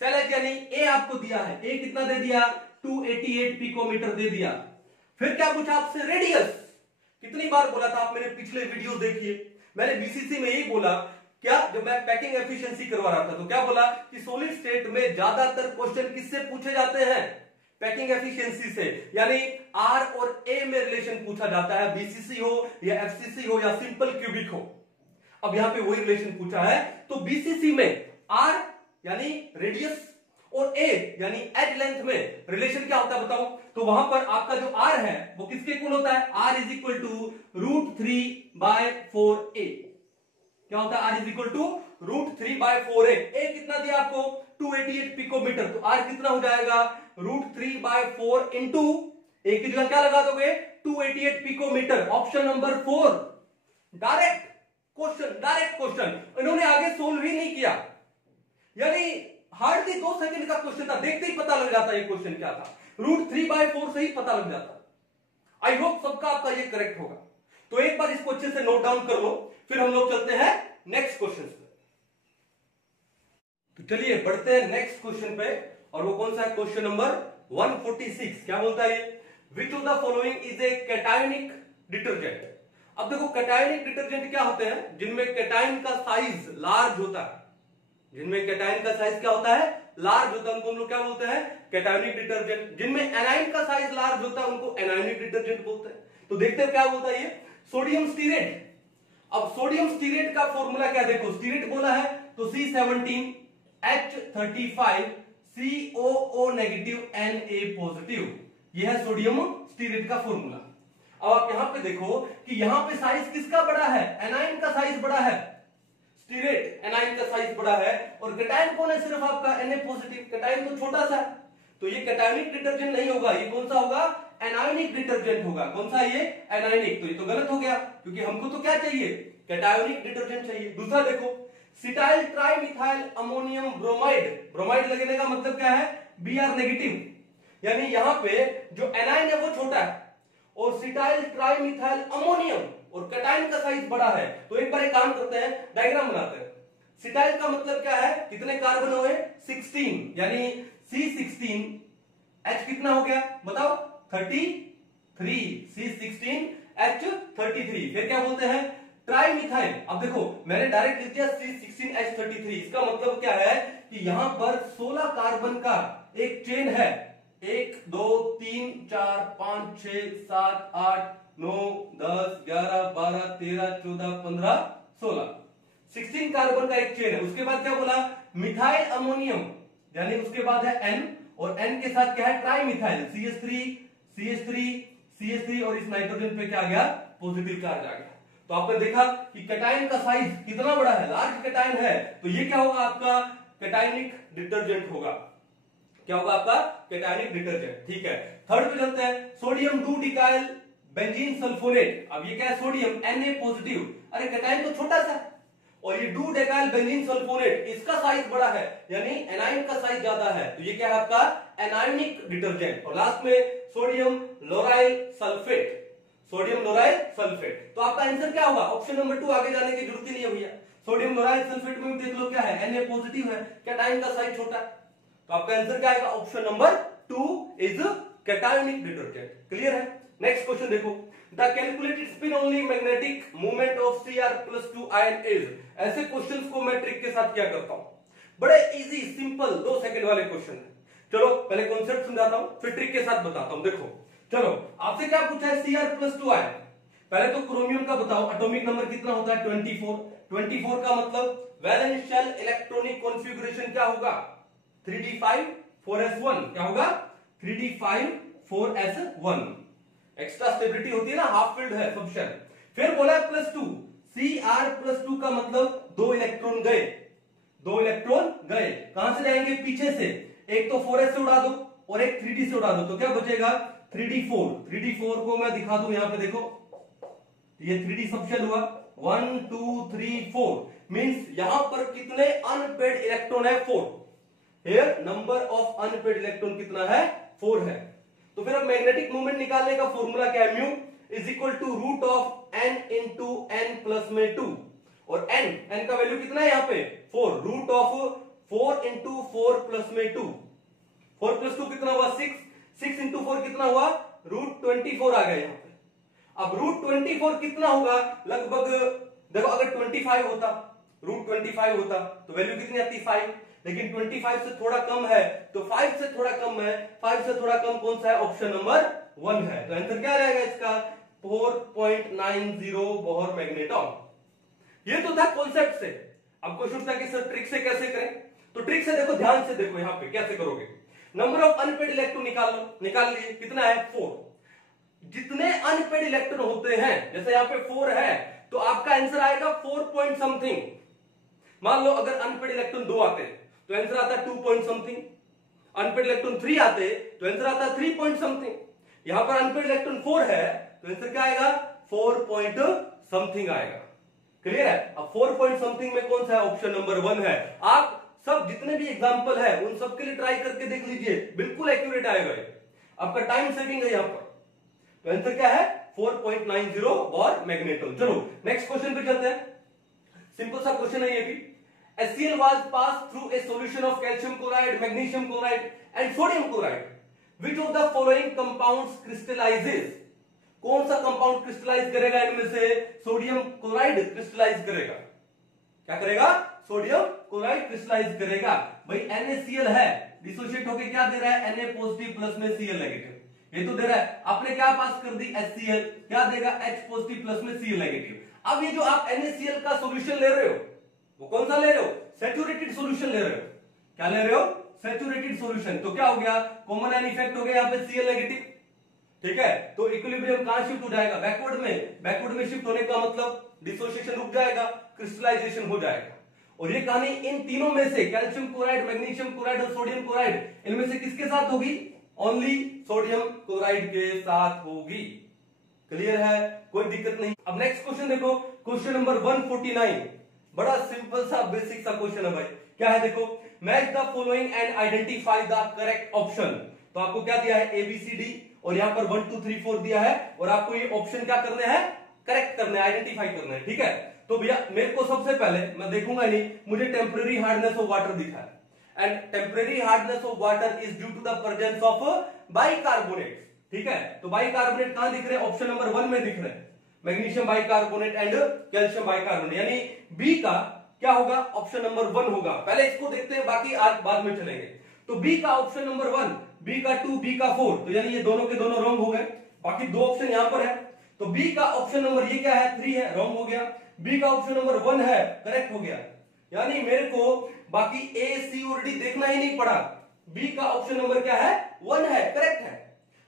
Cell edge यानी ए आपको दिया है, ए कितना दे दिया? 288 पिकोमीटर दे दिया। फिर क्या पूछा आपसे? रेडियस। कितनी बार बोला था आप, मैंने पिछले वीडियो देखिए, मैंने बीसीसी में यही बोला। क्या? जब मैं पैकिंग एफिशिएंसी करवा रहा था तो क्या बोला कि सॉलिड स्टेट में ज्यादातर क्वेश्चन किससे पूछे जाते हैं? पैकिंग एफिशिएंसी से। यानी आर और ए में रिलेशन पूछा जाता है, बीसीसी हो या एफसीसी हो या सिंपल क्यूबिक हो। अब यहां पे वही रिलेशन पूछा है। तो बीसीसी में आर यानी रेडियस और ए यानी एज लेंथ में रिलेशन क्या होता है बताओ? तो वहां पर आपका जो आर है वो किसके इक्वल होता है? R is equal to √3/4a। क्या होता है? R is equal to √3/4a। A कितना दिया आपको? 288 पिकोमीटर। तो आर कितना हो जाएगा? √3/4 इंटू ए की जगह क्या लगा दोगे? 288 picometre. Option number 4। Direct question, direct question. इन्होंने आगे सोल्व ही नहीं किया, यानी हार्डली 2 सेकंड का क्वेश्चन था, देखते ही पता लग जाता ये क्वेश्चन क्या था, √3/4 से ही पता लग जाता। आई होप सबका आपका ये करेक्ट होगा। तो एक बार इसको अच्छे से नोट डाउन कर लो, फिर हम लोग चलते हैं नेक्स्ट क्वेश्चन पे। तो चलिए बढ़ते हैं नेक्स्ट क्वेश्चन पे, और वो कौन सा है, क्वेश्चन नंबर 146। क्या बोलता है ये, विच of the following is A cationic detergent. अब देखो कैटायनिक डिटर्जेंट क्या होते हैं, जिनमें कैटायन का साइज लार्ज होता है, जिनमें कैटायन का साइज क्या होता है, लार्ज होता है, उनको हम लोग क्या बोलते हैं, कैटायनिक डिटर्जेंट। जिनमें एनाइन का साइज लार्ज होता है उनको एनायनिक डिटर्जेंट बोलते हैं। तो देखते हैं क्या बोलता है ये, सोडियम स्टीरेट। अब सोडियम स्टीरेट का फॉर्मूला क्या, देखो स्टीरेट बोला है तो C17H35 COO negative Na positive, यह है सोडियम स्टीरेट का फॉर्मूला। अब आप यहां पे देखो कि यहां पे साइज किसका बड़ा है, एनाइन का साइज बड़ा है, स्टीरेट एनाइन का साइज बड़ा है, और कैटायन कौन है, सिर्फ आपका Na पॉजिटिव, कैटायन तो छोटा सा है, तो ये कैटायनिक डिटर्जेंट नहीं होगा, ये कौन सा होगा, एनायनिक डिटर्जेंट होगा। कौन सा ये, एनायनिक। तो ये तो गलत हो गया, क्योंकि हमको तो क्या चाहिए, कैटायनिक डिटर्जेंट चाहिए। दूसरा देखो, cetyl trimethyl ammonium bromide, bromide लगने का मतलब क्या है, Br नेगेटिव, यानी यहां पे जो एनाइन है वो छोटा है, और सिटाइल ट्राइमिथाइल अमोनियम और कैटायन का साइज बड़ा है। तो एक बार एक काम करते हैं, डायग्राम बनाते हैं। सिटाइल का मतलब क्या है, कितने कार्बन हुए, 16, यानी C16, H कितना हो गया बताओ, 33, C16H33। फिर क्या बोलते हैं, ट्राइमिथाइल। अब देखो मैंने डायरेक्ट लिख दिया C16H33, इसका मतलब क्या है कि यहां पर 16 कार्बन का एक चेन है, 1 2 3 4 5 6 7 8 9 10 11 12 13 14 15 16, 16 कार्बन का एक चेन है। उसके बाद क्या बोला, मिथाइल अमोनियम, यानी उसके बाद है N, और N के साथ क्या है, ट्राइमिथाइल, CH3 और इस नाइट्रोजन पे क्या आ गया, पॉजिटिव चार्ज आ गया। तो आपने देखा कि कैटायन का साइज कितना बड़ा है, लार्ज कैटायन है, तो ये क्या होगा, आपका कैटायनिक डिटर्जेंट होगा। क्या होगा आपका, कैटायनिक डिटर्जेंट। ठीक है, थर्ड पे चलते हैं, सोडियम 2-डिकाइल बेंजीन सल्फोनेट। अब ये क्या है, सोडियम Na पॉजिटिव, अरे कैटायन तो छोटा सा, और ये 2-डिकाइल बेंजीन सल्फोनेट, इसका साइज बड़ा है, यानी एनाइन का साइज ज्यादा है, तो ये क्या है आपका, एनायनिक डिटर्जेंट। और लास्ट में सोडियम लोराइल सल्फेट, सोडियम लोराइल सल्फेट। तो आपका आंसर क्या होगा, ऑप्शन नंबर 2, आगे जाने की जरूरत ही नहीं है भैया। सोडियम लोराइल सल्फेट में देख लो क्या है, Na पॉजिटिव है, कैटायन का साइज छोटा है, तो आपका आंसर क्या आएगा, option number 2 is cationic detergent. Clear है। नेक्स्ट क्वेश्चन देखो, the calculated spin only magnetic movement of Cr+2 ion is. ऐसे क्वेश्चंस को मैं ट्रिक के साथ क्या करता हूं, बड़े इजी सिंपल 2 सेकंड वाले क्वेश्चन है। चलो पहले कॉन्सेप्ट समझाता हूं, फिर ट्रिक के साथ बताता हूं। देखो चलो, आपसे क्या पूछा है, Cr+2 आयन। पहले तो क्रोमियम का बताओ, एटॉमिक नंबर कितना होता है, 24। 24 का मतलब वैलेंस शेल इलेक्ट्रॉनिक कॉन्फ़िगरेशन क्या होगा, 3d5 4s1। क्या होगा, 3d5 4s1। एक्स्ट्रा स्टेबिलिटी होती है ना, हाफ फिल्ड है सब शेल। फिर बोला है +2, Cr+2 का मतलब 2 इलेक्ट्रॉन गए, 2 इलेक्ट्रॉन गए, कहां से जाएंगे, पीछे से। एक तो 4s से उड़ा दो और एक 3d से उड़ा दो, तो क्या बचेगा, 3d4। 3d4 को मैं दिखा दूं यहां पे, देखो ये 3d सब शेल हुआ, 1 2 3 4, मींस यहां पर कितने अनपेड इलेक्ट्रॉन है, 4। Here number of unpaired electron कितना है, 4 है। तो फिर अब मैग्नेटिक मोमेंट निकालने का फॉर्मूला क्या है, mu is equal to root of n into n plus में 2, और n का वैल्यू कितना है यहाँ पे, 4, रूट ऑफ 4 इंटू 4 प्लस में 2, 4 प्लस 2 कितना हुआ, 6, 6 इंटू 4 कितना हुआ, रूट 24 आ गया यहाँ पे। अब रूट 24 कितना होगा, लगभग देखो अगर 25 होता, रूट 25 होता तो वैल्यू कितनी आती, 5, लेकिन 25 से थोड़ा कम है, तो 5 से थोड़ा कम है, 5 से थोड़ा कम कौन सा है, ऑप्शन नंबर 1 है। तो आंसर क्या रहेगा इसका, 4.90 बोहर मैग्नेटॉन। ये तो था कॉन्सेप्ट से। अब क्वेश्चन था कि सर ट्रिक से कैसे करें, तो ट्रिक से देखो, ध्यान से देखो यहां पे कैसे करोगे। नंबर ऑफ अनपेड इलेक्ट्रॉन निकाल लो, निकाल लिए, कितना है, 4। जितने अनपेड इलेक्ट्रॉन होते हैं, जैसे यहां पे 4 है, तो आपका आंसर आएगा 4 पॉइंट समथिंग। मान लो अगर अनपेड इलेक्ट्रॉन 2 आते तो आंसर आता है 2 पॉइंट समथिंग, अनपेड इलेक्ट्रॉन 3 आते तो आंसर आता है 3 पॉइंट समथिंग। यहां पर अनपेड इलेक्ट्रॉन 4 है तो आंसर क्या आएगा, 4 पॉइंट समथिंग आएगा। क्लियर है। अब 4 पॉइंट समथिंग में कौन सा है, ऑप्शन नंबर 1 है। आप सब जितने भी एग्जांपल है उन सबके लिए ट्राई करके देख लीजिए, बिल्कुल एक्यूरेट आएगा ये, आपका टाइम सेविंग है यहाँ पर। तो आंसर क्या है 4.90 और मैग्नेटोन। चलो नेक्स्ट क्वेश्चन पे चलते हैं, सिंपल सा क्वेश्चन है ये भी। HCl was passed through a solution of calcium chloride, magnesium chloride and sodium chloride. Which of the following compounds crystallizes? कौन सा कंपाउंड क्रिस्टलाइज करेगा इनमें से? सोडियम क्लोराइड क्रिस्टलाइज करेगा। क्या करेगा? सोडियम क्लोराइड क्रिस्टलाइज करेगा। भाई NaCl है, डिसोशिएट होके क्या दे रहा है? Na पॉजिटिव प्लस में Cl नेगेटिव, ये तो दे रहा है। आपने क्या पास कर दी? HCl, क्या देगा? H पॉजिटिव प्लस में Cl नेगेटिव। अब ये जो आप NaCl का सॉल्यूशन ले रहे हो वो कौन सा ले रहे हो? सैचुरेटेड सॉल्यूशन ले रहे हो। क्या ले रहे हो? Saturated solution. तो क्या हो गया? कॉमन आयन इफेक्ट हो गया यहाँ पे Cl नेगेटिव, ठीक है। तो इक्विलिब्रियम कहां शिफ्ट हो जाएगा? बैकवर्ड में। बैकवर्ड में शिफ्ट होने का मतलब डिसोसिएशन रुक जाएगा, क्रिस्टलाइजेशन हो जाएगा। और ये कहानी इन तीनों में से कैल्शियम क्लोराइड, मैग्नीशियम क्लोराइड और सोडियम क्लोराइड, इनमें से किसके साथ होगी? ओनली सोडियम क्लोराइड के साथ होगी। क्लियर है? कोई दिक्कत नहीं। अब नेक्स्ट क्वेश्चन देखो, क्वेश्चन नंबर 149, बड़ा सिंपल सा बेसिक सा क्वेश्चन है भाई। क्या है देखो, match the following and identify the correct option. तो आपको क्या दिया है? ABCD और यहाँ पर 1 2 3 4 दिया है और आपको ये ऑप्शन क्या करने हैं? करेक्ट करने, आइडेंटिफाई करना है, ठीक है। तो भैया मेरे को सबसे पहले, मैं देखूंगा नहीं, मुझे टेम्परेरी हार्डनेस ऑफ वाटर दिखा है and temporary hardness of water is due to the presence of bicarbonate, ठीक है। तो बाइकार्बोनेट कहां दिख रहे हैं? ऑप्शन नंबर 1 में दिख रहे हैं, magnesium bicarbonate and calcium bicarbonate, यानी बी का क्या होगा? ऑप्शन नंबर 1 होगा। पहले इसको देखते हैं, बाकी आज बाद में चलेंगे। तो बी का ऑप्शन नंबर 1, बी का 2, बी का 4, तो यानी ये दोनों के दोनों रॉन्ग हो गए। बाकी दो ऑप्शन यहां पर है, तो बी का ऑप्शन नंबर ये क्या है? 3 है, रॉन्ग हो गया। बी का ऑप्शन नंबर 1 है, करेक्ट हो गया। यानी मेरे को बाकी ए सी और डी देखना ही नहीं पड़ा, बी का ऑप्शन नंबर क्या है? 1 है, करेक्ट है।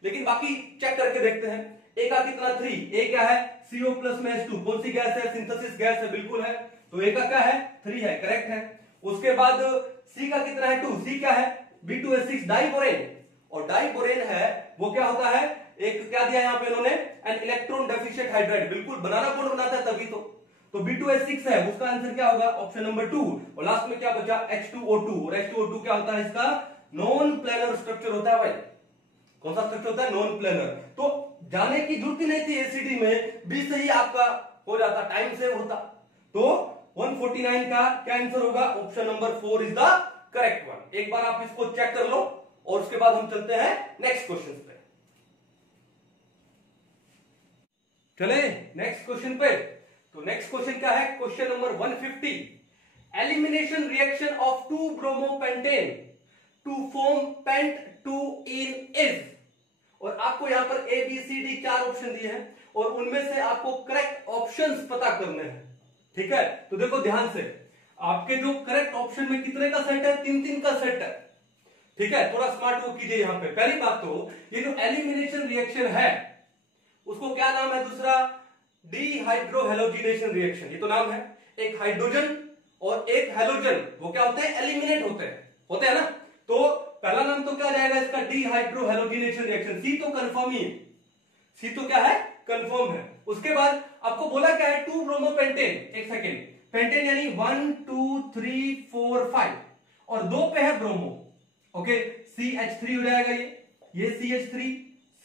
लेकिन बाकी चेक करके देखते हैं। ए का कितना? 3। ए क्या है? CO प्लस में H2, कौन सी गैस है? सिंथेसिस गैस है, बिल्कुल है। तो ए का क्या है? 3 है, करेक्ट है। उसके बाद सी का कितना है? 2। सी क्या है? B2H6 डाइबोरेन, और डाइबोरेन है वो क्या होता है? एक क्या दिया यहाँ पे इन्होंने? एन इलेक्ट्रॉन डेफिशिएंट हाइड्राइड, बिल्कुल बनाना बॉन्ड बनाता है तभी तो B2H6 है, उसका आंसर क्या होगा? Option number 2। और लास्ट में क्या बचा? H2O2, और H2O2 क्या होता है? इसका नॉन प्लेनर स्ट्रक्चर होता है भाई। कौन सा स्ट्रक्चर होता है? Non planar. तो जाने की जरूरत ही नहीं थी एसिडी में, बी से ही आपका हो जाता, टाइम सेव होता। तो 149 का क्या आंसर होगा? Option number 4 is the correct one. एक बार आप इसको चेक कर लो और उसके बाद हम चलते हैं नेक्स्ट क्वेश्चन पे। चले नेक्स्ट क्वेश्चन पे। तो नेक्स्ट क्वेश्चन क्या है? Question number 150, elimination reaction of 2 bromopentane to form pent 2 ene is. और आपको यहां पर ABCD 4 ऑप्शन दिए हैं और उनमें से आपको करेक्ट ऑप्शंस पता करने हैं, ठीक है। तो देखो ध्यान से, आपके जो करेक्ट ऑप्शन में कितने का सेट है? 3-3 का सेट है, ठीक है। थोड़ा स्मार्ट वर्क कीजिए यहां पे। पहली बात तो ये जो एलिमिनेशन रिएक्शन है उसको क्या नाम है? दूसरा डिहाइड्रोहेलोजिनेशन रिएक्शन, ये तो नाम है। एक हाइड्रोजन और एक हेलोजन, वो क्या होते हैं? एलिमिनेट होते हैं ना। तो पहला नाम तो क्या जाएगा इसका? Dehydrohalogenation reaction. सी तो कंफर्म ही है, सी तो क्या है? कंफर्म है। उसके बाद आपको बोला क्या है? 2 ब्रोमोपेंटेन, एक सेकेंड, पेंटेन यानी 1 2 3 4 5 और 2 पे है ब्रोमो, ओके। CH3 हो जाएगा ये CH3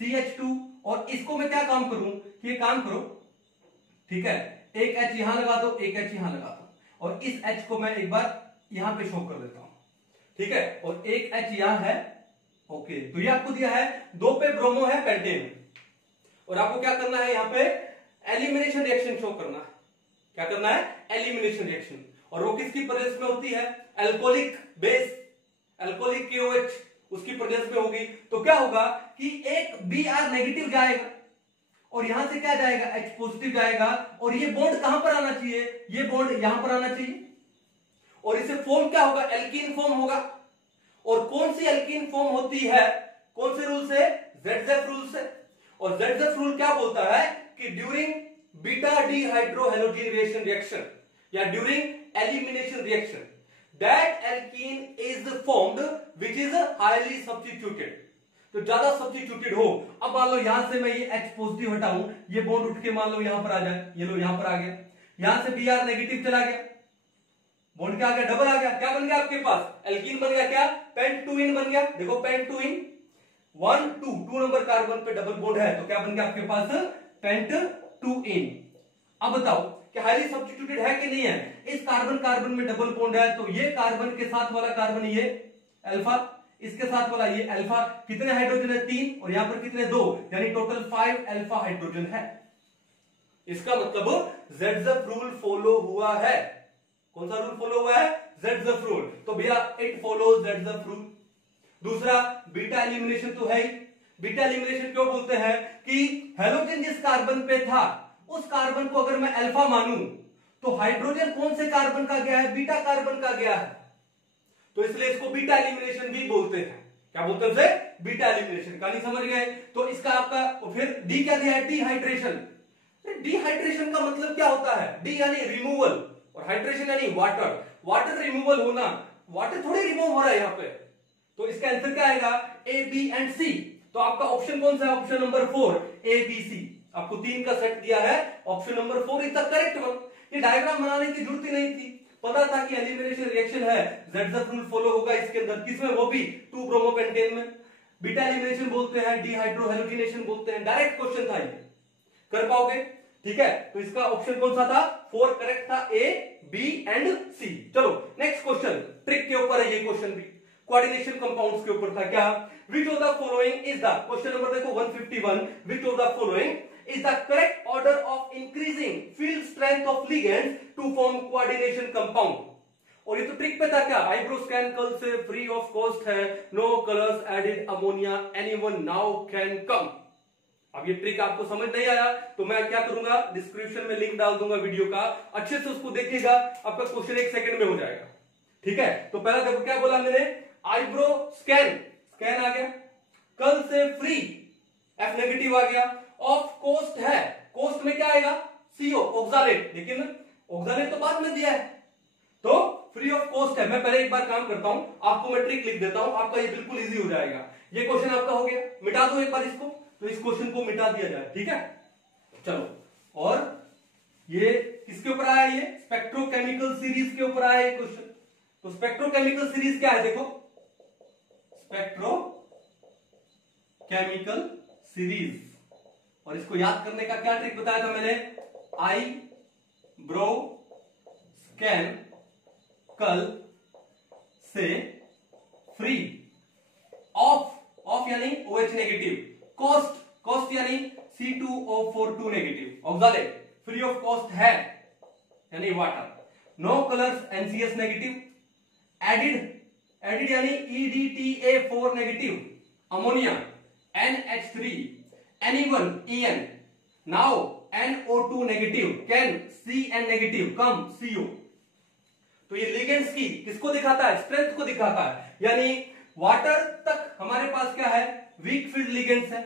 CH2, और इसको मैं क्या काम करूं कि ये काम करो, ठीक है। एक H यहां लगा दो, एक H यहां लगा दो, और इस H को मैं एक बार यहां पे शो कर देता हूं, ठीक है। और एक H यहां है, ओके। तो ये आपको दिया है 2 पे ब्रोमो है पेंटेन, और आपको क्या करना है? यहां पे एलिमिनेशन रिएक्शन शो करना है। क्या करना है? Elimination reaction. और वो किसकी प्रेजेंस में होती है? अल्कोहलिक बेस, अल्कोहलिक KOH उसकी प्रेजेंस में होगी। तो क्या होगा कि एक Br नेगेटिव जाएगा और यहां से क्या जाएगा? H पॉजिटिव जाएगा, और ये बॉन्ड कहां पर आना चाहिए? ये बॉन्ड यहां पर आना चाहिए, और इसे फॉर्म क्या होगा? एल्कीन फॉर्म होगा। और कौन सी एल्कीन फॉर्म होती है? कौन से रूल से? ZZF रूल से। और ZZF रूल क्या बोलता है कि ड्यूरिंग बीटा डिहाइड्रोहेलोजिनेशन रिएक्शन या during elimination reaction that alkene is formed which is highly substituted. तो ज्यादा सब्स्टिट्यूटेड हो। अब मान लो यहां से मैं ये H पॉजिटिव हटाऊं, ये बॉन्ड उठ के मान लो यहां पर आ जाए, ये लो यहां पर आ गया, यहां से Br नेगेटिव चला गया, बॉन्ड क्या आ गया, डबल आ गया, क्या बन गया आपके पास, एल्कीन बन गया, क्या पेंटूइन बन गया। देखो पेंटूइन 1 2 नंबर कार्बन पे डबल बॉन्ड है तो क्या बन गया आपके पास, पेंटूइन। अब बताओ कि हाईली सब्स्टिट्यूटेड है कि नहीं है, इस कार्बन कार्बन में डबल बॉन्ड है तो ये कार्बन के साथ वाला कार्बन ये अल्फा, इसके साथ वाला ये अल्फा, कितने हाइड्रोजन है 3 और यहां पर कितने 2, यानी टोटल 5 अल्फा हाइड्रोजन है। इसका मतलब ZZF रूल फॉलो हुआ है। कौन सा रूल फॉलो हुआ है, ZZF रूल। तो भैया इट फॉलोज ZZF रूल। दूसरा बीटा एलिमिनेशन तो है ही। बीटा एलिमिनेशन क्यों बोलते हैं कि हेलोजन जिस कार्बन पे था उस कार्बन को अगर मैं अल्फा मानूं तो हाइड्रोजन कौन से कार्बन का गया है, बीटा कार्बन का गया है, तो इसलिए इसको बीटा एलिमिनेशन भी बोलते हैं। क्या बोलते हैं उसे, बीटा एलिमिनेशन। कहानी समझ गए। तो इसका आपका फिर डी क्या दिया है, डिहाइड्रेशन। डिहाइड्रेशन का मतलब क्या होता है, डी यानी रिमूवल और हाइड्रेशन यानी वाटर। वाटर रिमूवल होना, वाटर थोड़ी रिमूव हो रहा है यहाँ पे, तो इसका आंसर क्या आएगा, ए बी एंड सी। तो आपका ऑप्शन कौन सा है, option number 4 A B C. आपको 3 का सेट दिया है, option number 4 is the correct one. ये डायग्राम बनाने की जरूरत ही नहीं थी, पता था कि एलिमिनेशन रिएक्शन है, ZZF रूल फॉलो होगा इसके अंदर, किसमें, वो भी 2 ब्रोमोपेंटेन में। बीटा एलिमिनेशन बोलते हैं, डिहाइड्रोहेलोजिनेशन बोलते हैं। डायरेक्ट क्वेश्चन था ये, कर पाओगे, ठीक है। तो इसका ऑप्शन कौन सा था, 4 करेक्ट था, ए बी एंड सी। चलो नेक्स्ट क्वेश्चन, ट्रिक के ऊपर है ये क्वेश्चन भी, कोऑर्डिनेशन कंपाउंड्स के ऊपर था। क्या, विच of the following is the, question number देखो 151, विच of the following is the correct order of increasing field strength of ligands to form coordination compound। और ये तो ट्रिक पे था क्या, आईब्रो स्कैन कल से फ्री ऑफ कॉस्ट है, no colours added ammonia, anyone now can come. अब ये ट्रिक आपको समझ नहीं आया तो मैं क्या करूंगा, डिस्क्रिप्शन में लिंक डाल दूंगा वीडियो का, अच्छे से उसको देखिएगा, आपका क्वेश्चन 1 सेकंड में हो जाएगा, ठीक है। तो पहला देखो क्या बोला मैंने, आईब्रो स्कैन, स्कैन आ गया, कल से फ्री F नेगेटिव आ गया, ऑफ कोस्ट है, कोस्ट में क्या आएगा, CO ऑक्सालेट, लेकिन ऑक्सालेट तो बाद में दिया है, तो फ्री ऑफ कोस्ट है। मैं पहले एक बार काम करता हूं, आपको मैं ट्रिक लिख देता हूं, आपका ये बिल्कुल इजी हो जाएगा। ये क्वेश्चन आपका हो गया, मिटा दो एक बार इसको, तो इस क्वेश्चन को मिटा दिया जाए, ठीक है। चलो, और ये किसके ऊपर आया, ये स्पेक्ट्रोकेमिकल सीरीज के ऊपर आया ये क्वेश्चन। तो स्पेक्ट्रोकेमिकल सीरीज क्या है, देखो स्पेक्ट्रोकेमिकल सीरीज, और इसको याद करने का क्या ट्रिक बताया था मैंने, आई ब्रो स्कैन कल से फ्री ऑफ, ऑफ यानी OH नेगेटिव, कॉस्ट, कॉस्ट यानी C2O42 negative, oxalate free of cost है यानी water, no colours NCS negative, added, added यानी EDTA4 negative, ammonia NH3, anyone En, now NO2 negative, can CN negative, come CO। तो ये ligands की किसको दिखाता है, स्ट्रेंथ को दिखाता है, यानी वाटर तक हमारे पास क्या है, वीक फील्ड लिगेंड्स है,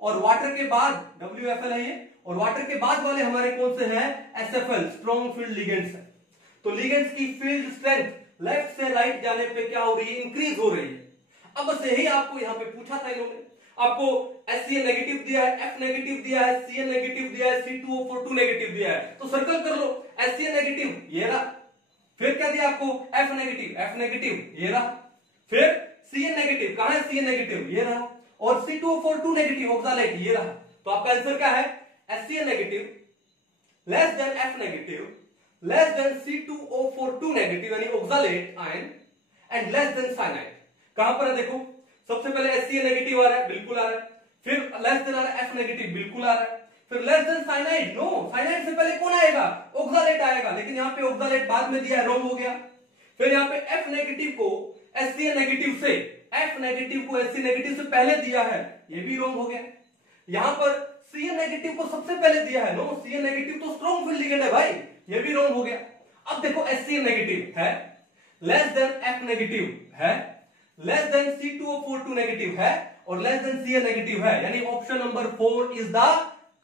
और वाटर के बाद WFL है ये, और वाटर के बाद वाले हमारे कौन से हैं, SFL स्ट्रॉन्ग फील्ड लिगेंड्स है। तो लिगेंड्स की फील्ड स्ट्रेंथ लेफ्ट से राइट जाने पे क्या हो रही है, इंक्रीज हो रही है। अब बस यही आपको यहां पे पूछा था इन्होंने, आपको HCl नेगेटिव दिया है, F नेगेटिव दिया है, Cl नेगेटिव दिया है, C2O42 नेगेटिव दिया है, तो सर्कल कर लो, HCl नेगेटिव ये रहा, फिर क्या दिया आपको, F नेगेटिव, F नेगेटिव ये रहा, फिर Cl नेगेटिव, कहां है Cl नेगेटिव, ये रहा, और C2O42 नेगेटिव ऑक्सालेट ये रहा। तो आपका आंसर क्या है, HCl negative less than F negative less than C2O42 negative यानी oxalate ion and less than cyanide. कहां पर है देखो, सबसे पहले HCl नेगेटिव आ रहा है, बिल्कुल आ रहा है, फिर लेस देन आ रहा है F नेगेटिव, बिल्कुल आ रहा है, फिर less than cyanide, no, cyanide से पहले कौन आएगा, ऑक्सालेट आएगा, लेकिन यहाँ पे ऑक्सालेट बाद में दिया है, रॉन्ग हो गया। फिर यहाँ पे F नेगेटिव को HCl नेगेटिव से, F नेगेटिव को HCl नेगेटिव से पहले दिया है, ये भी रॉन्ग हो गया। यहाँ पर Cl नेगेटिव को सबसे पहले दिया है, नो, Cl नेगेटिव तो स्ट्रॉन्ग फील्ड लिगेंड है भाई, ये भी रॉन्ग हो गया। अब देखो HCl नेगेटिव है, लेस देन F नेगेटिव है, लेस देन C2O42 नेगेटिव है, और लेस देन Cl नेगेटिव है, यानी option number 4 is the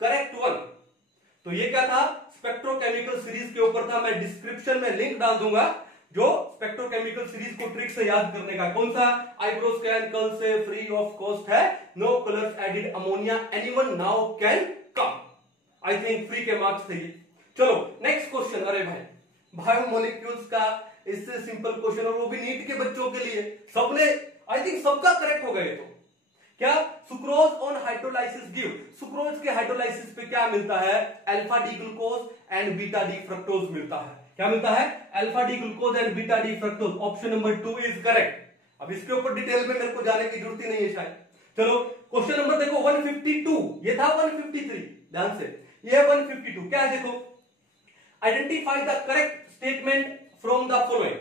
correct one. तो ये क्या था, स्पेक्ट्रोकेमिकल सीरीज के ऊपर था, मैं डिस्क्रिप्शन में लिंक डाल दूंगा जो स्पेक्ट्रोकेमिकल सीरीज को ट्रिक से याद करने का। कौन सा, आईब्रो स्कैन कल से फ्री ऑफ कॉस्ट है, no colours added ammonia, anyone now can come. I think free के मार्क्स थे ये। चलो नेक्स्ट क्वेश्चन, अरे भाई बायोमोलिक्यूल्स का इससे सिंपल क्वेश्चन, और वो भी नीट के बच्चों के लिए। सबने आई थिंक सबका करेक्ट हो गए। तो क्या sucrose on hydrolysis give, sucrose के हाइड्रोलाइसिस पे क्या मिलता है, alpha D glucose and beta D fructose मिलता है। क्या मिलता है, alpha D glucose and beta D fructose. Option number 2 is correct. अब इसके ऊपर डिटेल में मेरे को जाने की जरूरत ही नहीं है शायद। चलो क्वेश्चन नंबर देखो 152, ये था 153, ध्यान से, ये है 152। क्या है देखो, identify the correct statement from the following.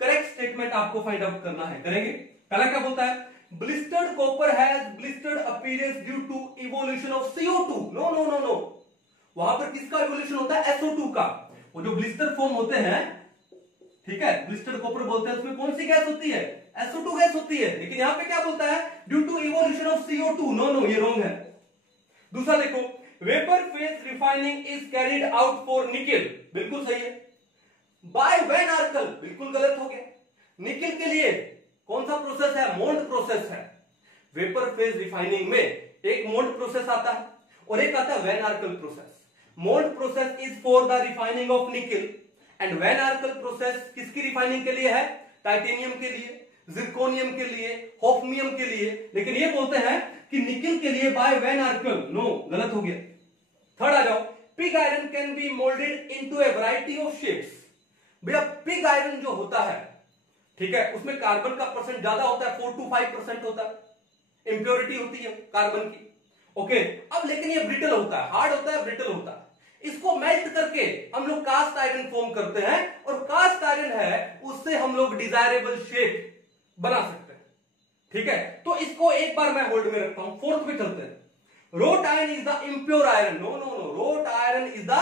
Correct statement आपको फाइंड आउट करना है, करेंगे। पहला क्या बोलता है, blistered copper has blistered appearance due to evolution of CO2। No no no no, वहां पर किसका इवोल्यूशन होता है, SO2 का। वो जो ब्लिस्टर फॉर्म होते हैं, ठीक है, ब्लिस्टर्ड कॉपर बोलते हैं, उसमें कौन सी गैस होती है, SO2 गैस होती है। लेकिन यहां पे क्या बोलता है, due to evolution of CO2। No no, ये रॉन्ग है। दूसरा देखो, vapour phase refining is carried out for nickel, बिल्कुल सही है। बाय वैन आर्कल, बिल्कुल गलत हो गया। निकेल के लिए कौन सा प्रोसेस है, मोल्ड प्रोसेस है। वेपर फेज रिफाइनिंग में एक मोल्ड प्रोसेस आता है और एक आता है van Arkel process. Mond process is for the refining of nickel and van Arkel process किसकी रिफाइनिंग के लिए है, टाइटेनियम के लिए, जिरकोनियम के लिए, होफनियम के लिए। लेकिन ये बोलते हैं कि निकेल के लिए बाय वैन आर्कल, नो, गलत हो गया। थर्ड आ जाओ, pig iron can be moulded into A variety of shapes. भैया पिग आयरन जो होता है, ठीक है, उसमें कार्बन का परसेंट ज्यादा होता है, 4 to 5% होता है, इंप्योरिटी होती है कार्बन की। ओके, अब लेकिन ये ब्रिटल होता है, हार्ड होता है, ब्रिटल होता है। इसको मेल्ट करके हम लोग कास्ट आयरन फॉर्म करते हैं, और कास्ट आयरन है उससे हम लोग डिजायरेबल शेप बना सकते हैं। ठीक है, तो इसको एक बार मैं होल्ड में रखता हूं, फोर्थ पे चलते हैं। Wrought iron is the impure iron. No no no, wrought iron is the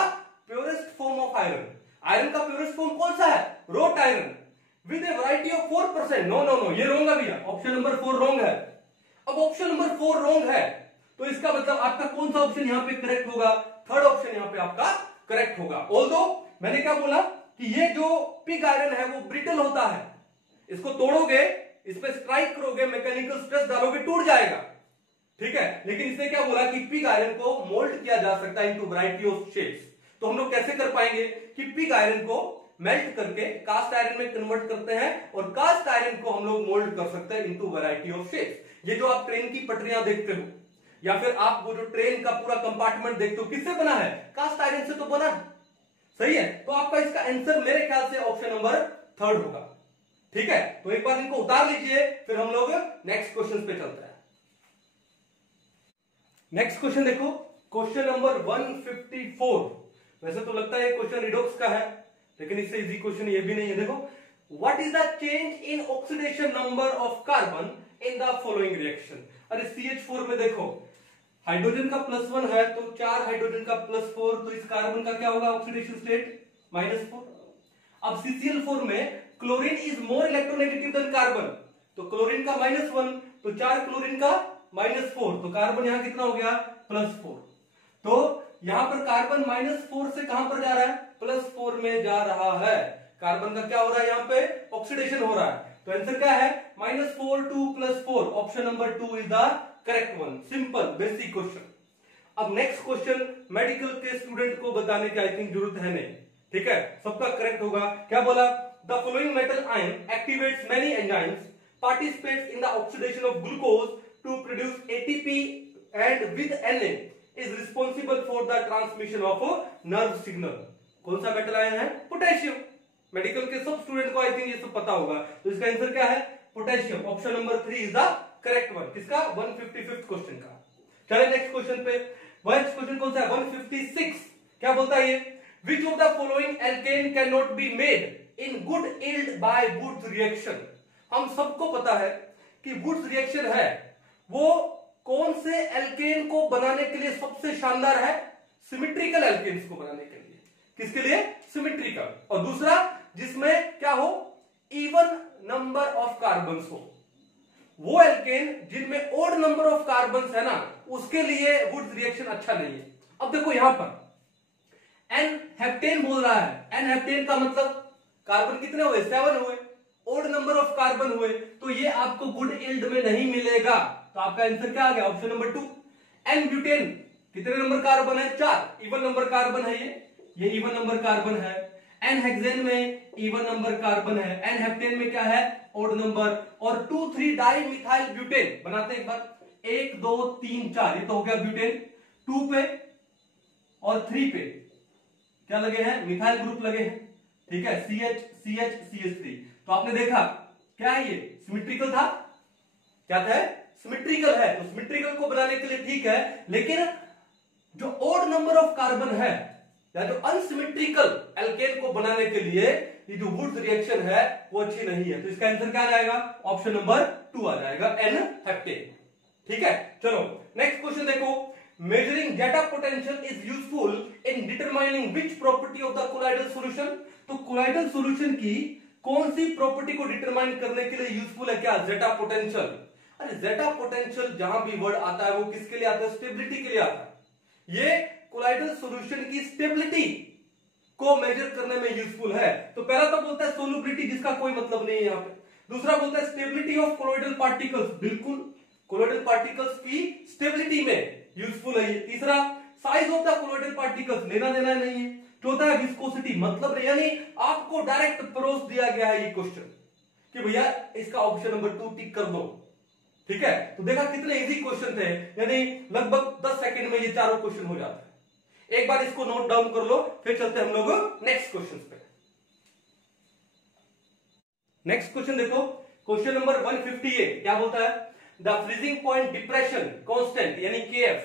purest form of iron. Iron का प्योरेस्ट फॉर्म कौन सा है, wrought iron, with a variety of 4%। No no no, ये रॉन्ग है भैया, ऑप्शन नंबर 4 रॉन्ग है। अब option number 4 wrong है, तो इसका मतलब आपका कौन सा ऑप्शन यहां पे करेक्ट होगा, थर्ड ऑप्शन यहां पे आपका करेक्ट होगा। ऑल्दो मैंने क्या बोला कि ये जो पिग आयरन है वो ब्रिटल होता है, इसको तोड़ोगे, इस पे स्ट्राइक करोगे, मैकेनिकल स्ट्रेस डालोगे, टूट जाएगा। ठीक है, लेकिन इसने क्या बोला कि पिग आयरन को मोल्ड किया जा सकता है इनटू वैरायटी ऑफ शेप्स। तो हम लोग कैसे कर पाएंगे कि पिग आयरन को मेल्ट करके कास्ट आयरन में कन्वर्ट करते हैं, और कास्ट आयरन को हम लोग मोल्ड कर सकते हैं इनटू वैरायटी ऑफ शेप्स। ये जो आप ट्रेन की पटरियां देखते हो, या फिर आप वो जो ट्रेन का पूरा कंपार्टमेंट देखते हो, किससे बना है, कास्ट आयरन से तो बना है। सही है, तो आपका इसका आंसर मेरे ख्याल से ऑप्शन नंबर 3 होगा। ठीक है, तो एक बार इनको उतार लीजिए, फिर हम लोग नेक्स्ट क्वेश्चन पे चलते हैं। नेक्स्ट क्वेश्चन देखो, क्वेश्चन नंबर 154। वैसे तो लगता है क्वेश्चन रिडॉक्स का है, लेकिन इससे इजी क्वेश्चन ये भी नहीं है। देखो, what is the change in oxidation number of carbon in the following reaction. अरे CH4 में देखो, हाइड्रोजन का +1 है, तो 4 हाइड्रोजन का +4, तो इस कार्बन का क्या होगा ऑक्सीडेशन स्टेट, -4। अब CCl4 में chlorine is more electronegative than carbon, तो क्लोरीन का -1, तो 4 क्लोरीन का -4, तो कार्बन यहां कितना हो गया, +4। तो यहां पर कार्बन -4 से कहां पर जा रहा है, +4 में जा रहा है। कार्बन का क्या हो रहा है, यहां पे ऑक्सीडेशन हो रहा है। तो आंसर क्या है, -4 to +4, option number 2 is the correct one. Simple basic question. अब नेक्स्ट क्वेश्चन मेडिकल के स्टूडेंट को बताने की आई थिंक जरूरत है नहीं, ठीक है, सबका करेक्ट होगा। क्या बोला, the following metal ion activates many enzymes, participates in the oxidation of glucose to produce ATP and with Na is responsible for the transmission of nerve signal। कौन सा मेटल आयन है, पोटेशियम। मेडिकल के सब student को I think ये सब पता होगा, तो इसका आंसर क्या है, potassium. Option number 3 is the correct one, किसका, 155th क्वेश्चन का। चलिए नेक्स्ट क्वेश्चन पे। नेक्स्ट क्वेश्चन कौन सा है, 156। क्या बोलता है ये, which of the following alkane cannot be made in good yield by Wurtz reaction। हम सबको पता है कि वुड्स रिएक्शन है वो कौन से एल्केन को बनाने के लिए सबसे शानदार है, सिमेट्रिकल एल्केन्स को बनाने के लिए। किसके लिए, सिमेट्रिकल। और दूसरा जिसमें क्या हो, इवन नंबर ऑफ कार्बन्स हो। वो एल्केन जिनमें ओड नंबर ऑफ कार्बन्स है ना, उसके लिए वुड्स रिएक्शन अच्छा नहीं है। अब देखो यहां पर एन हेप्टेन बोल रहा है, एन हेप्टेन का मतलब कार्बन कितने हुए, 7 हुए, ओड नंबर ऑफ कार्बन हुए, तो ये आपको गुड यील्ड में नहीं मिलेगा। तो आपका आंसर क्या आ गया, ऑप्शन नंबर 2। एन ब्यूटेन कितने नंबर कार्बन है, 4, इवन नंबर कार्बन है, ये इवन नंबर कार्बन है। एन हेक्सेन में इवन नंबर कार्बन है, n हेप्टेन में क्या है, ओड नंबर, और 2,3 डाई मिथाइल ब्यूटेन बनाते हैं एक बार, 1 2 3 4, ये तो हो गया ब्यूटेन। 2 पे और 3 पे क्या लगे हैं, मिथाइल ग्रुप लगे हैं, ठीक है, CH CH CH3। तो आपने देखा क्या है, ये सिमेट्रिकल था, क्या था, सिमेट्रिकल है। तो सिमेट्रिकल को बनाने के लिए ठीक है, लेकिन जो ओड नंबर ऑफ कार्बन है या जो अनसिमेट्रिकल एल्केन को बनाने के लिए ये जो वुड्स रिएक्शन है वो अच्छी नहीं है। तो इसका आंसर क्या आ जाएगा, ऑप्शन नंबर 2 आ जाएगा, एन हेप्टेन। ठीक है, चलो नेक्स्ट क्वेश्चन देखो। Measuring zeta potential is useful in determining which property of the colloidal solution. तो कोलाइडल सॉल्यूशन की कौन सी प्रॉपर्टी को डिटरमाइन करने के लिए यूजफुल है, क्या, जेटा पोटेंशियल। अरे जेटा पोटेंशियल जहां भी वर्ड आता है वो किसके लिए आता है, स्टेबिलिटी के लिए आता है। ये कोलाइडल सॉल्यूशन की स्टेबिलिटी को मेजर करने में यूजफुल है। तो पहला तो बोलता है सोलुबिलिटी, जिसका कोई मतलब नहीं है यहाँ पे। दूसरा बोलता है स्टेबिलिटी ऑफ कोलोइडल पार्टिकल्स, बिल्कुल कोलोइडल पार्टिकल्स की स्टेबिलिटी में यूजफुल है ये। तीसरा size of the colloidal particles, लेना देना नहीं है। चौथा है विस्कोसिटी, मतलब नहीं, यानी आपको डायरेक्ट परोस दिया गया है ये क्वेश्चन कि भैया इसका ऑप्शन नंबर 2 टिक कर दो। ठीक है, तो देखा कितने इजी क्वेश्चन थे, यानी लगभग 10 सेकंड में ये चारों क्वेश्चन हो जाते हैं। एक बार इसको नोट डाउन कर लो, फिर चलते हैं हम लोग नेक्स्ट क्वेश्चन पे। नेक्स्ट क्वेश्चन देखो, क्वेश्चन नंबर 158 क्या बोलता है, the freezing point depression constant यानी Kf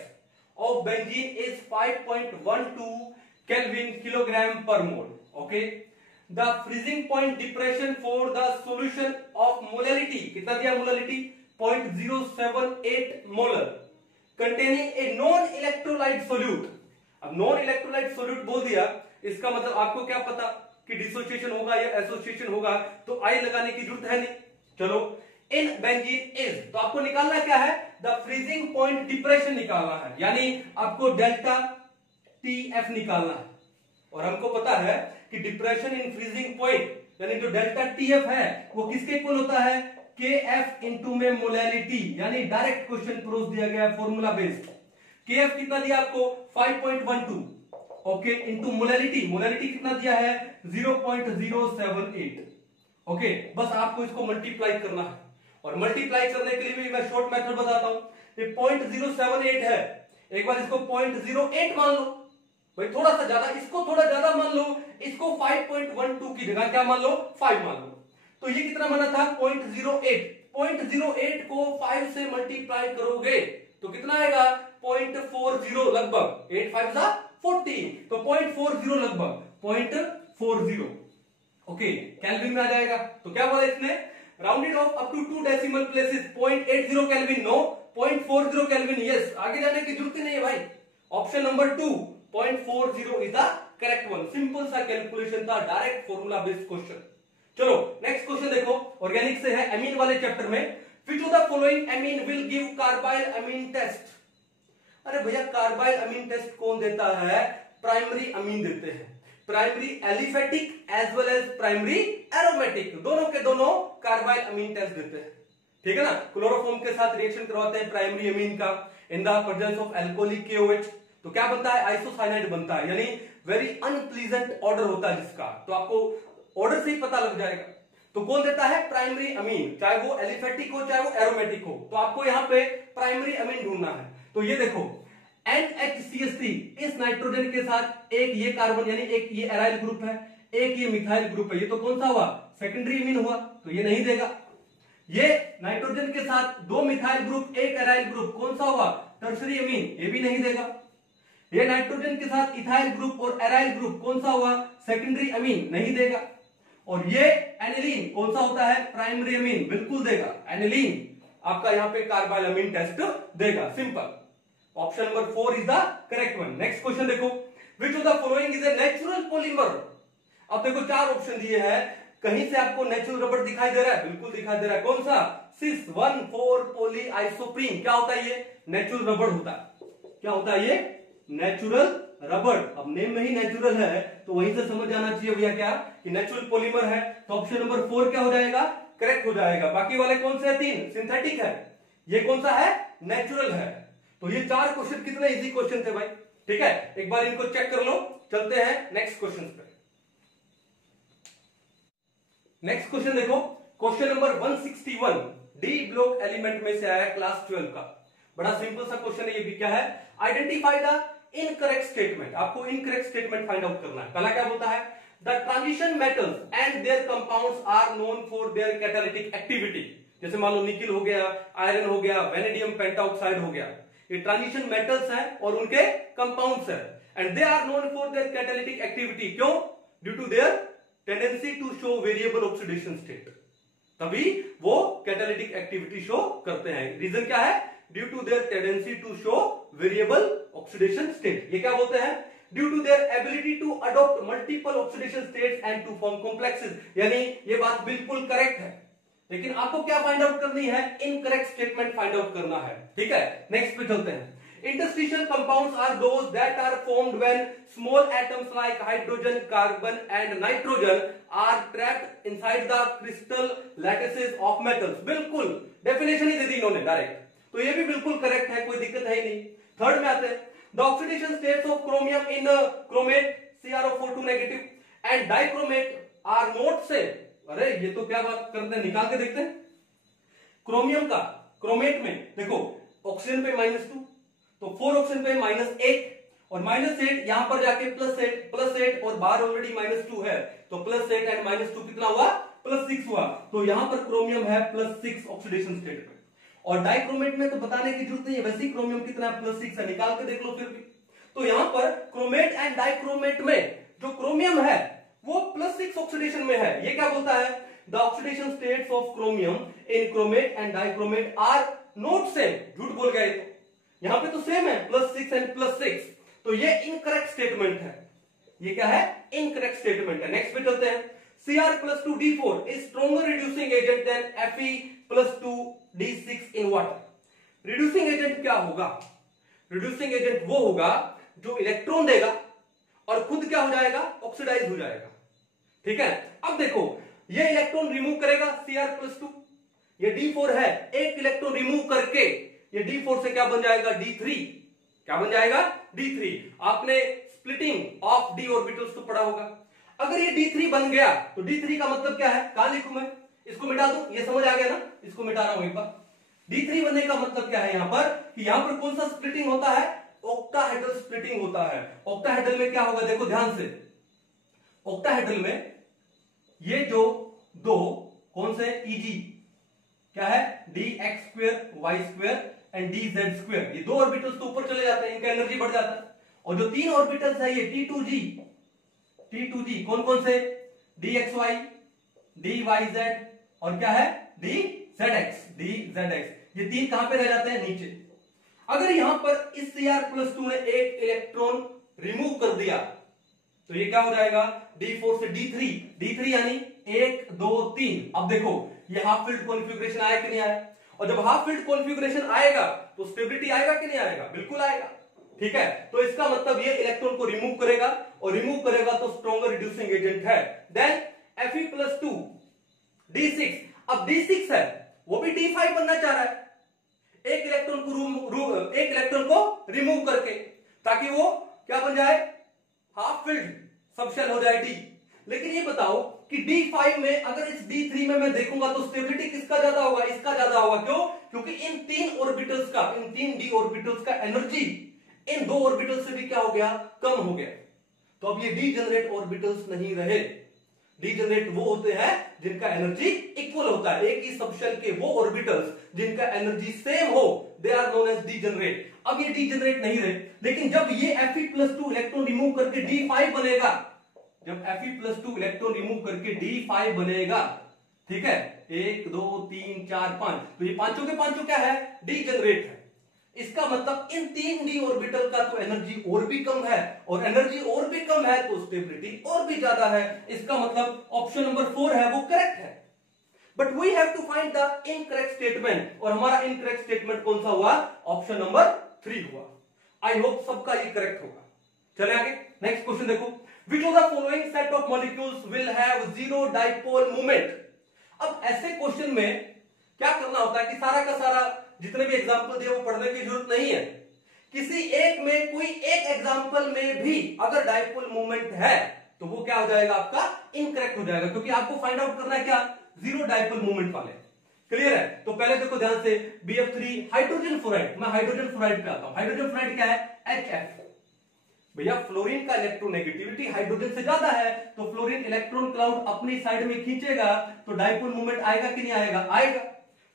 of benzene is 5.12 kelvin kilogram per mole. Okay, the freezing point depression for the solution of molality, कितना दिया molality, 0.078 molar containing a non electrolyte solute. अब non electrolyte solute बोल दिया, इसका मतलब आपको क्या पता कि डिसोसिएशन होगा या एसोसिएशन होगा, तो आई लगाने की जरूरत है नहीं। चलो, इन बेंजीन इज, तो आपको निकालना क्या है, द फ्रीजिंग पॉइंट डिप्रेशन निकालना है, यानी आपको डेल्टा टीएफ निकालना है। और हमको पता है कि डिप्रेशन इन फ्रीजिंग पॉइंट यानी जो डेल्टा टीएफ है वो किसके इक्वल होता है, केएफ इंटू में मोलैलिटी, यानी डायरेक्ट क्वेश्चन प्रोस दिया गया है फॉर्मूला बेस्ड। केएफ कितना दिया आपको 5.12, ओके, इंटू मोलैलिटी, मोलैलिटी कितना दिया है 0.078। ओके, बस आपको इसको मल्टीप्लाई करना है, और मल्टीप्लाई करने के लिए भी मैं शॉर्ट मेथड बताता हूं। ये 0.078 है, एक बार इसको 0.08 मान लो, भाई थोड़ा सा ज्यादा, इसको थोड़ा ज्यादा मान लो, इसको 5.12 की जगह क्या मान लो, 5 मान लो। तो ये कितना बना था 0.08, 0.08 को 5 से मल्टीप्लाई करोगे तो कितना आएगा 0.40 लगभग, 8 5 जा 40, तो 0.40 लगभग 0.40। ओके, केल्विन में आ जाएगा। तो क्या बोला इसने, rounded off up to 2 decimal places, 0.80 kelvin no, 0.40 kelvin yes, आगे जाने की जरूरत ही नहीं है भाई। Option number 2 0.40 is the correct one. Simple सा कैलकुलेशन था, डायरेक्ट फॉर्मूला बेस्ड क्वेश्चन। चलो नेक्स्ट क्वेश्चन देखो, ऑर्गेनिक से है, एमीन वाले चैप्टर में। Which of the following amine will give carbyl Amin test. अरे भैया कार्बाइल अमीन टेस्ट कौन देता है, प्राइमरी अमीन देते हैं, primary aliphatic as well as primary aromatic, दोनों के दोनों कार्बाइल अमीन टेस्ट देते हैं। ठीक है ना, क्लोरोफॉर्म के साथ रिएक्शन करवाते हैं प्राइमरी अमीन का in the presence of alcoholic KOH, तो क्या बनता है, आइसोसाइनाइड बनता है, यानी वेरी अनप्लीजेंट ऑर्डर होता है जिसका, तो आपको ऑर्डर से ही पता लग जाएगा। तो कौन देता है, प्राइमरी अमीन, चाहे वो एलिफेटिक हो चाहे वो एरोमेटिक हो। तो आपको यहां पे प्राइमरी अमीन ढूंढना है। तो ये देखो NHCH3, इस नाइट्रोजन के साथ एक ये कार्बन यानी एक ये एराइल ग्रुप है, एक ये मिथाइल ग्रुप है, ये तो कौन सा हुआ, सेकेंडरी अमीन हुआ, तो ये नहीं देगा। ये नाइट्रोजन के साथ 2 मिथाइल ग्रुप एक एराइल ग्रुप, कौन सा हुआ, टर्सरी अमीन, ये भी नहीं देगा। ये नाइट्रोजन के साथ इथाइल ग्रुप और एराइल ग्रुप, कौन सा हुआ, सेकेंडरी अमीन, नहीं देगा। और ये एनिलीन कौन सा होता है, प्राइमरी अमीन, बिल्कुल देगा। एनिलीन आपका यहां पे कार्बाइल अमीन टेस्ट देगा, simple. Option number 4 is the correct one. Next question देखो, which of the following is a natural polymer. अब देखो 4 ऑप्शन दिए हैं, कहीं से आपको नेचुरल रबर दिखाई दे रहा है, बिल्कुल दिखाई दे रहा है, कौन सा, सिस 1,4 पॉली आइसोप्रीन, क्या होता है ये, नेचुरल रबर होता है। क्या होता है ये, नेचुरल रबर। अब नेम में ही नेचुरल है तो वहीं से समझ जाना चाहिए भैया क्या कि नेचुरल पॉलीमर है। तो ऑप्शन नंबर 4 क्या हो जाएगा, करेक्ट हो जाएगा। बाकी वाले कौन से हैं, 3 सिंथेटिक है, ये कौन सा है, नेचुरल है। तो ये 4 क्वेश्चन कितने इजी क्वेश्चन थे भाई। ठीक है, एक बार इनको चेक कर लो, चलते हैं नेक्स्ट क्वेश्चन पे। नेक्स्ट क्वेश्चन देखो, question number 161 D block element में से आया क्लास 12 का। बड़ा सिंपल सा क्वेश्चन है ये भी। क्या है? Identify the incorrect statement. आपको इनकरेक्ट स्टेटमेंट फाइंड आउट करना है। पहला क्या बोलता है? The transition metals and their compounds are known for their catalytic activity. जैसे मान लो निकिल हो गया, आयरन हो गया, वेनेडियम पेंटाऑक्साइड हो गया, ये ट्रांजिशन मेटल्स हैं और उनके कंपाउंड्स हैं, and they are known for their catalytic activity. क्यों? Due to their tendency to show variable oxidation state. तभी वो कैटालिटिक एक्टिविटी शो करते हैं। रीजन क्या है? Due to their tendency to show variable oxidation state. ये क्या बोलते हैं? Due to their ability to adopt multiple oxidation states and to form complexes. यानी ये बात बिल्कुल करेक्ट है, लेकिन आपको क्या फाइंड आउट करनी है? इनकरेक्ट स्टेटमेंट फाइंड आउट करना है। ठीक है, नेक्स्ट पे चलते हैं। Interstitial compounds are those that are formed when small atoms like hydrogen, carbon and nitrogen are trapped inside the crystal lattices of metals। बिल्कुल डेफिनेशन ही दे दी इन्होंने डायरेक्ट, तो ये भी बिल्कुल करेक्ट है, कोई दिक्कत है ही नहीं। थर्ड में आते हैं, the oxidation states of chromium in chromate CrO42 negative and dichromate are not same। अरे ये तो क्या बात करते हैं, निकाल के देखते हैं। क्रोमियम का क्रोमेट में देखो, ऑक्सीजन पे -2, तो 4 ऑक्सीजन पे -8 और -8 यहां पर जाके +8 और बाहर ऑलरेडी -2 है, तो +8 एंड -2 कितना हुआ? +6 हुआ। तो यहां पर क्रोमियम है +6 ऑक्सीडेशन स्टेट पे। और डाइक्रोमेट में तो बताने की जरूरत नहीं है, वैसे ही क्रोमियम कितना है? +6 है, निकाल के देख लो फिर भी। तो यहां पर क्रोमेट एंड डाइक्रोमेट में जो क्रोमियम है वो +6 ऑक्सीडेशन में है। ये क्या बोलता है? The oxidation states of chromium in chromate and dichromate are not same. झूठ बोल गए, तो यहां पे तो सेम है, +6 एंड +6, तो ये इनकरेक्ट स्टेटमेंट है। ये क्या है? इनकरेक्ट स्टेटमेंट है। नेक्स्ट पे चलते हैं। Cr+2D4 is stronger reducing agent than Fe+2D6 in water। Reducing agent क्या होगा? रिड्यूसिंग एजेंट वो होगा जो इलेक्ट्रॉन देगा और खुद क्या हो जाएगा? ऑक्सीडाइज हो जाएगा। ठीक है, अब देखो ये इलेक्ट्रॉन रिमूव करेगा Cr+2, ये D4 है, एक इलेक्ट्रॉन रिमूव करके ये D4 से क्या बन जाएगा? D3। क्या बन जाएगा? D3। आपने स्प्लिटिंग ऑफ d ऑर्बिटल्स तो पढ़ा होगा। अगर ये D3 बन गया तो D3 का मतलब क्या है? कहां लिखूं मैं? इसको मिटा दूं, ये समझ आ गया ना? इसको मिटा रहा हूं एक बार। D3 बनने का मतलब क्या है यहां पर? कि यहां पर कौन सा स्प्लिटिंग होता है? ऑक्टाहेड्रल स्प्लिटिंग होता है। ऑक्टाहेड्रल में क्या होगा? देखो ध्यान से, ऑक्टाहेड्रल में ये जो दो कौन से Eg क्या है? dx2y2 एंड dz2, ये दो ऑर्बिटल्स तो ऊपर चले जाते हैं, इनका एनर्जी बढ़ जाता है। और जो तीन ऑर्बिटल्स है ये T2g कौन कौन से? dxy, dyz और क्या है? dzx। ये तीन कहां पे रह जाते हैं? नीचे। अगर यहां पर इस Cr+2 ने एक इलेक्ट्रॉन रिमूव कर दिया तो ये क्या हो जाएगा? D4 से D3 यानी 1 2 3। अब देखो ये हाफ फील्ड कॉन्फ़िगरेशन आया कि नहीं आया? और जब हाफ फील्ड कॉन्फ़िगरेशन आएगा तो स्टेबिलिटी आएगा कि नहीं आएगा? बिल्कुल आएगा। ठीक है, तो इसका मतलब ये इलेक्ट्रॉन को रिमूव करेगा, और रिमूव करेगा तो स्ट्रॉन्गर रिड्यूसिंग एजेंट है। Then Fe+2D6। अब D6 है, वो भी D5 बनना चाह रहा है, एक इलेक्ट्रॉन को रिमूव करके, ताकि वो क्या बन जाए? हाफ फील्ड सबशेल हो जाए D। लेकिन ये बताओ कि D5 में अगर इस D3 में मैं देखूंगा तो स्टेबिलिटी किसका ज्यादा होगा? इसका ज्यादा होगा। क्यों? क्योंकि इन तीन ऑर्बिटल्स का, इन तीन d ऑर्बिटल्स का एनर्जी इन दो ऑर्बिटल्स से भी क्या हो गया? कम हो गया। तो अब ये डीजेनरेट ऑर्बिटल्स नहीं रहे। डीजेनरेट वो होते हैं जिनका एनर्जी इक्वल होता है, एक ही सबशेल के वो ऑर्बिटल्स जिनका एनर्जी सेम हो, they are known as degenerate. अब ये डीजेनरेट नहीं रहे, लेकिन जब ये Fe+2 इलेक्ट्रॉन रिमूव करके D5 बनेगा, जब Fe+2 इलेक्ट्रॉन रिमूव करके D5 बनेगा, ठीक है, 1 2 3 4 5, तो ये पांचों के पांचों क्या है? डीजेनरेट है। इसका मतलब इन तीन d ऑर्बिटल का तो एनर्जी और भी कम है, और एनर्जी और भी कम है तो स्टेबिलिटी और भी ज्यादा है। इसका मतलब ऑप्शन नंबर 4 है वो करेक्ट है। But we have to find the incorrect statement, और हमारा इनकरेक्ट स्टेटमेंट कौन सा हुआ? ऑप्शन नंबर 3 हुआ। आई होप सबका ये करेक्ट होगा। चले आगे, नेक्स्ट क्वेश्चन देखो। Which of the following set of molecules will have zero dipole moment? अब ऐसे क्वेश्चन में क्या करना होता है कि सारा का सारा जितने भी एग्जाम्पल दिए वो पढ़ने की जरूरत नहीं है। किसी एक में, कोई एक एग्जाम्पल में भी अगर डाइपोल मूवमेंट है तो वो क्या हो जाएगा आपका इनकरेक्ट हो जाएगा, क्योंकि आपको फाइंड आउट करना है क्या, जीरो डाइपोल मोमेंट वाले। क्लियर है? तो पहले देखो ध्यान से, BF3 हाइड्रोजन फ्लोराइड, मैं हाइड्रोजन फ्लोराइड पे आता हूं। हाइड्रोजन फ्लोराइड क्या है, HF। भैया फ्लोरीन का इलेक्ट्रोनेगेटिविटी हाइड्रोजन से ज्यादा है, तो फ्लोरीन इलेक्ट्रॉन क्लाउड अपनी साइड में खींचेगा, तो डाइपोल मोमेंट आएगा कि नहीं आएगा, आएगा।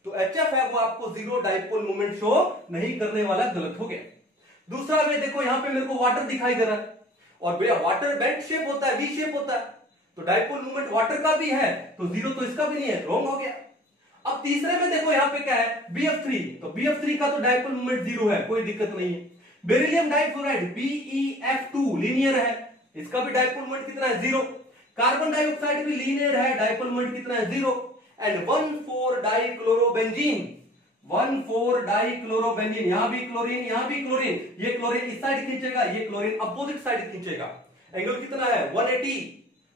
तो HF है वो आपको जीरो डाइपोल मोमेंट शो नहीं करने वाला, गलत हो गया। दूसरा में देखो यहां पे मेरे को वाटर दिखाई दे रहा है, और भैया वाटर बेंट शेप होता है, वी शेप होता है, तो डाइपोल मोमेंट वाटर का भी है, तो जीरो तो इसका भी नहीं है, रॉन्ग हो गया। अब तीसरे में देखो यहां पे क्या है, BF3, तो BF3 का तो डाइपोल मोमेंट जीरो है, कोई दिक्कत नहीं है। बेरिलियम डाइफ्लोराइड BeF2 लीनियर है, इसका भी डाइपोल मोमेंट कितना है, जीरो। कार्बन डाइऑक्साइड भी लीनियर है, डाइपोल मोमेंट कितना है, जीरो। एंड 1,4-डाइक्लोरोबेंजीन, 1,4-डाइक्लोरोबेंजीन, यहां भी क्लोरीन, यहां भी क्लोरीन, ये क्लोरीन इस साइड खींचेगा, ये क्लोरीन अपोजिट साइड खींचेगा। एंगल कितना है, 180,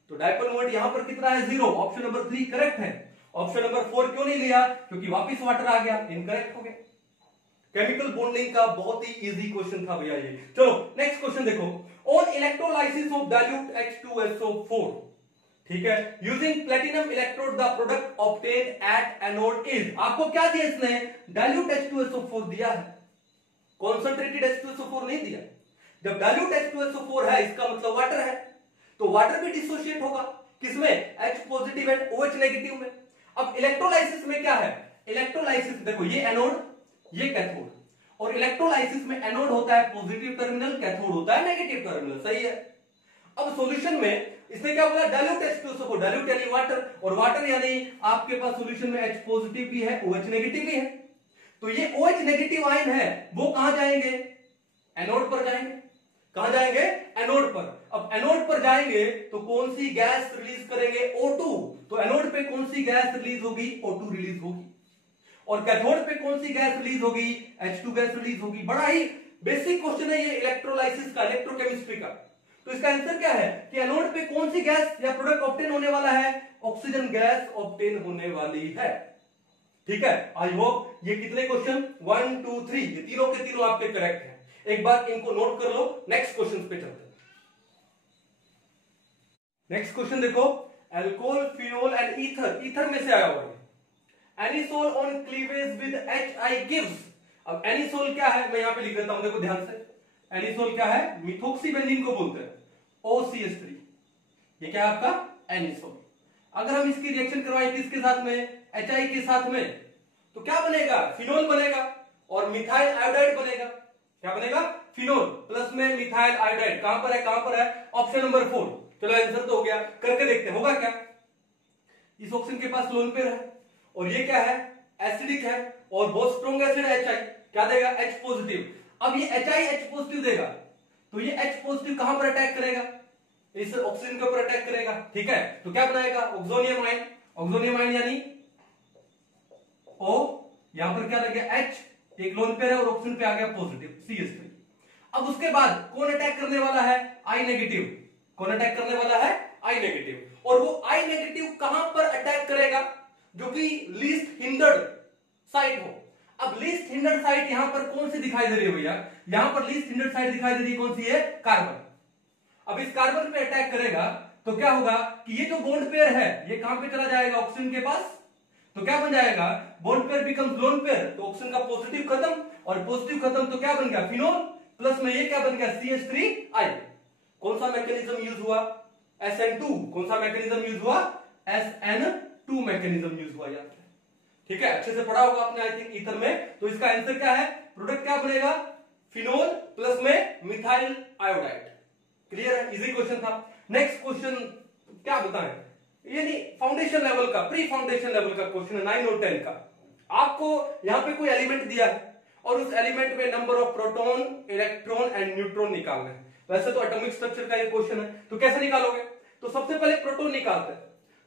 तो डाइपोल मोमेंट यहां पर कितना है, जीरो। ऑप्शन नंबर 3 करेक्ट है। ऑप्शन नंबर 4 क्यों नहीं लिया, क्योंकि वापिस वाटर आ गया, इनकरेक्ट हो गया। केमिकल बॉन्डिंग का बहुत ही इजी क्वेश्चन था भैया ये। चलो नेक्स्ट क्वेश्चन देखो, on electrolysis of dilute H2SO4, ठीक है, using platinum electrode the product obtain at anode is. आपको क्या दिया इसने, डाइल्यूट H2SO4 दिया है, कॉन्सेंट्रेटेड H2SO4 नहीं दिया। जब डाइल्यूट H2SO4 है, इसका मतलब वाटर है, तो वाटर भी डिसोशिएट होगा किसमें, H positive and OH negative में। अब इलेक्ट्रोलाइसिस में क्या है, इलेक्ट्रोलाइसिस देखो, ये एनोड ये कैथोड, और इलेक्ट्रोलाइसिस में एनोड होता है पॉजिटिव टर्मिनल, कैथोड होता है नेगेटिव टर्मिनल, सही है। अब सॉल्यूशन में इसने क्या बोला, डाइल्यूट H2SO4, डाइल्यूट यानी वाटर, और वाटर यानी आपके पास सॉल्यूशन में H पॉजिटिव भी है, OH नेगेटिव भी है, तो ये OH नेगेटिव आयन है वो कहां जाएंगे, एनोड पर जाएंगे। कहां जाएंगे, एनोड पर। अब एनोड पर जाएंगे तो कौन सी गैस रिलीज करेंगे, O2, तो एनोड पे कौन सी गैस रिलीज होगी, O2 रिलीज होगी, और कैथोड पे कौन सी गैस रिलीज होगी, H2 गैस रिलीज होगी। बड़ा ही बेसिक क्वेश्चन है ये इलेक्ट्रोलाइसिस का, इलेक्ट्रोकेमिस्ट्री का। तो इसका आंसर क्या है कि एनोड पे कौन सी गैस या प्रोडक्ट ऑब्टेन होने वाला है, ऑक्सीजन गैस ऑब्टेन होने वाली है। ठीक है, आई होप ये कितने क्वेश्चन, 1 2 3, ये तीनों के तीनों आपके करेक्ट हैं। एक बार इनको नोट कर लो, नेक्स्ट क्वेश्चन पे चलते हैं। नेक्स्ट क्वेश्चन देखो, alcohol, phenol and ether, ether में से आया हुआ है। Anisole on cleavage with HI gives. अब एनिसोल क्या है, मैं यहां पे लिख देता हूं, देखो ध्यान से। एनिसोल क्या है, मिथोक्सीबेंजीन को बोलते हैं, OCH3, ये क्या है आपका एनिसोल। अगर हम इसकी रिएक्शन करवाएं किसके साथ में, HI के साथ में, तो क्या बनेगा, फिनोल बनेगा और मिथाइल आयोडाइड बनेगा। क्या बनेगा, फिनोल प्लस में मिथाइल आयोडाइड। कहां पर है, कहां पर है, ऑप्शन नंबर 4। चलो आंसर तो हो गया, करके देखते हैं होगा क्या। इस ऑप्शन के पास लोन पेयर है, और ये क्या है, एसिडिक है, और बहुत स्ट्रॉन्ग एसिड है HI, क्या देगा, H पॉजिटिव। अब ये HI H पॉजिटिव देगा, तो ये H पॉजिटिव कहां पर अटैक करेगा, इस ऑक्सीजन के ऊपर अटैक करेगा। ठीक है, तो क्या बनाएगा, ऑक्सोनियम आयन, ऑक्सोनियम आयन यानी O, यहां पर क्या लग गया H, एक लोन पेयर है और ऑक्सीजन पे आ गया पॉजिटिव CH3। अब उसके बाद कौन अटैक करने वाला है, I नेगेटिव। कौन अटैक करने वाला है, I नेगेटिव, और वो I नेगेटिव कहां पर अटैक करेगा, जो कि लीस्ट हिंडर्ड साइट हो। अब लीस्ट हिंडर्ड साइट यहां पर कौन सी दिखाई दे रही है भैया, यहां पर लीस्ट हिंडर्ड साइट दिखाई दे रही है, कौन सी है, कार्बन। अब इस कार्बन पे अटैक करेगा तो क्या होगा कि ये जो बॉन्ड पेयर है ये कहां पे चला जाएगा, ऑक्सीजन के पास, तो क्या बन जाएगा, bond pair becomes lone pair, तो ऑक्सीजन का पॉजिटिव खत्म, और पॉजिटिव खत्म तो क्या बन गया, फिनोल, प्लस में ये क्या बन गया, CH3I। कौन सा मैकेनिज्म यूज हुआ, SN2। कौन सा मैकेनिज्म यूज हुआ, SN2 मैकेनिज्म यूज हुआ यहाँ पे। ठीक है, अच्छे से पढ़ा होगा आपने आई थिंक ईथर में। तो इसका आंसर क्या है, प्रोडक्ट क्या बनेगा, फिनोल प्लस में मिथाइल आयोडाइड। क्लियर है, इजी क्वेश्चन था। नेक्स्ट क्वेश्चन क्या बताएं, यानी फाउंडेशन लेवल का, प्री फाउंडेशन लेवल का क्वेश्चन है 9 और 10 का। आपको यहां पे कोई एलिमेंट दिया है और उस एलिमेंट में number of proton, electron and neutron निकालना है। वैसे तो एटॉमिक स्ट्रक्चर का ये क्वेश्चन है, तो कैसे निकालोगे, तो सबसे पहले प्रोटॉन निकालते हैं।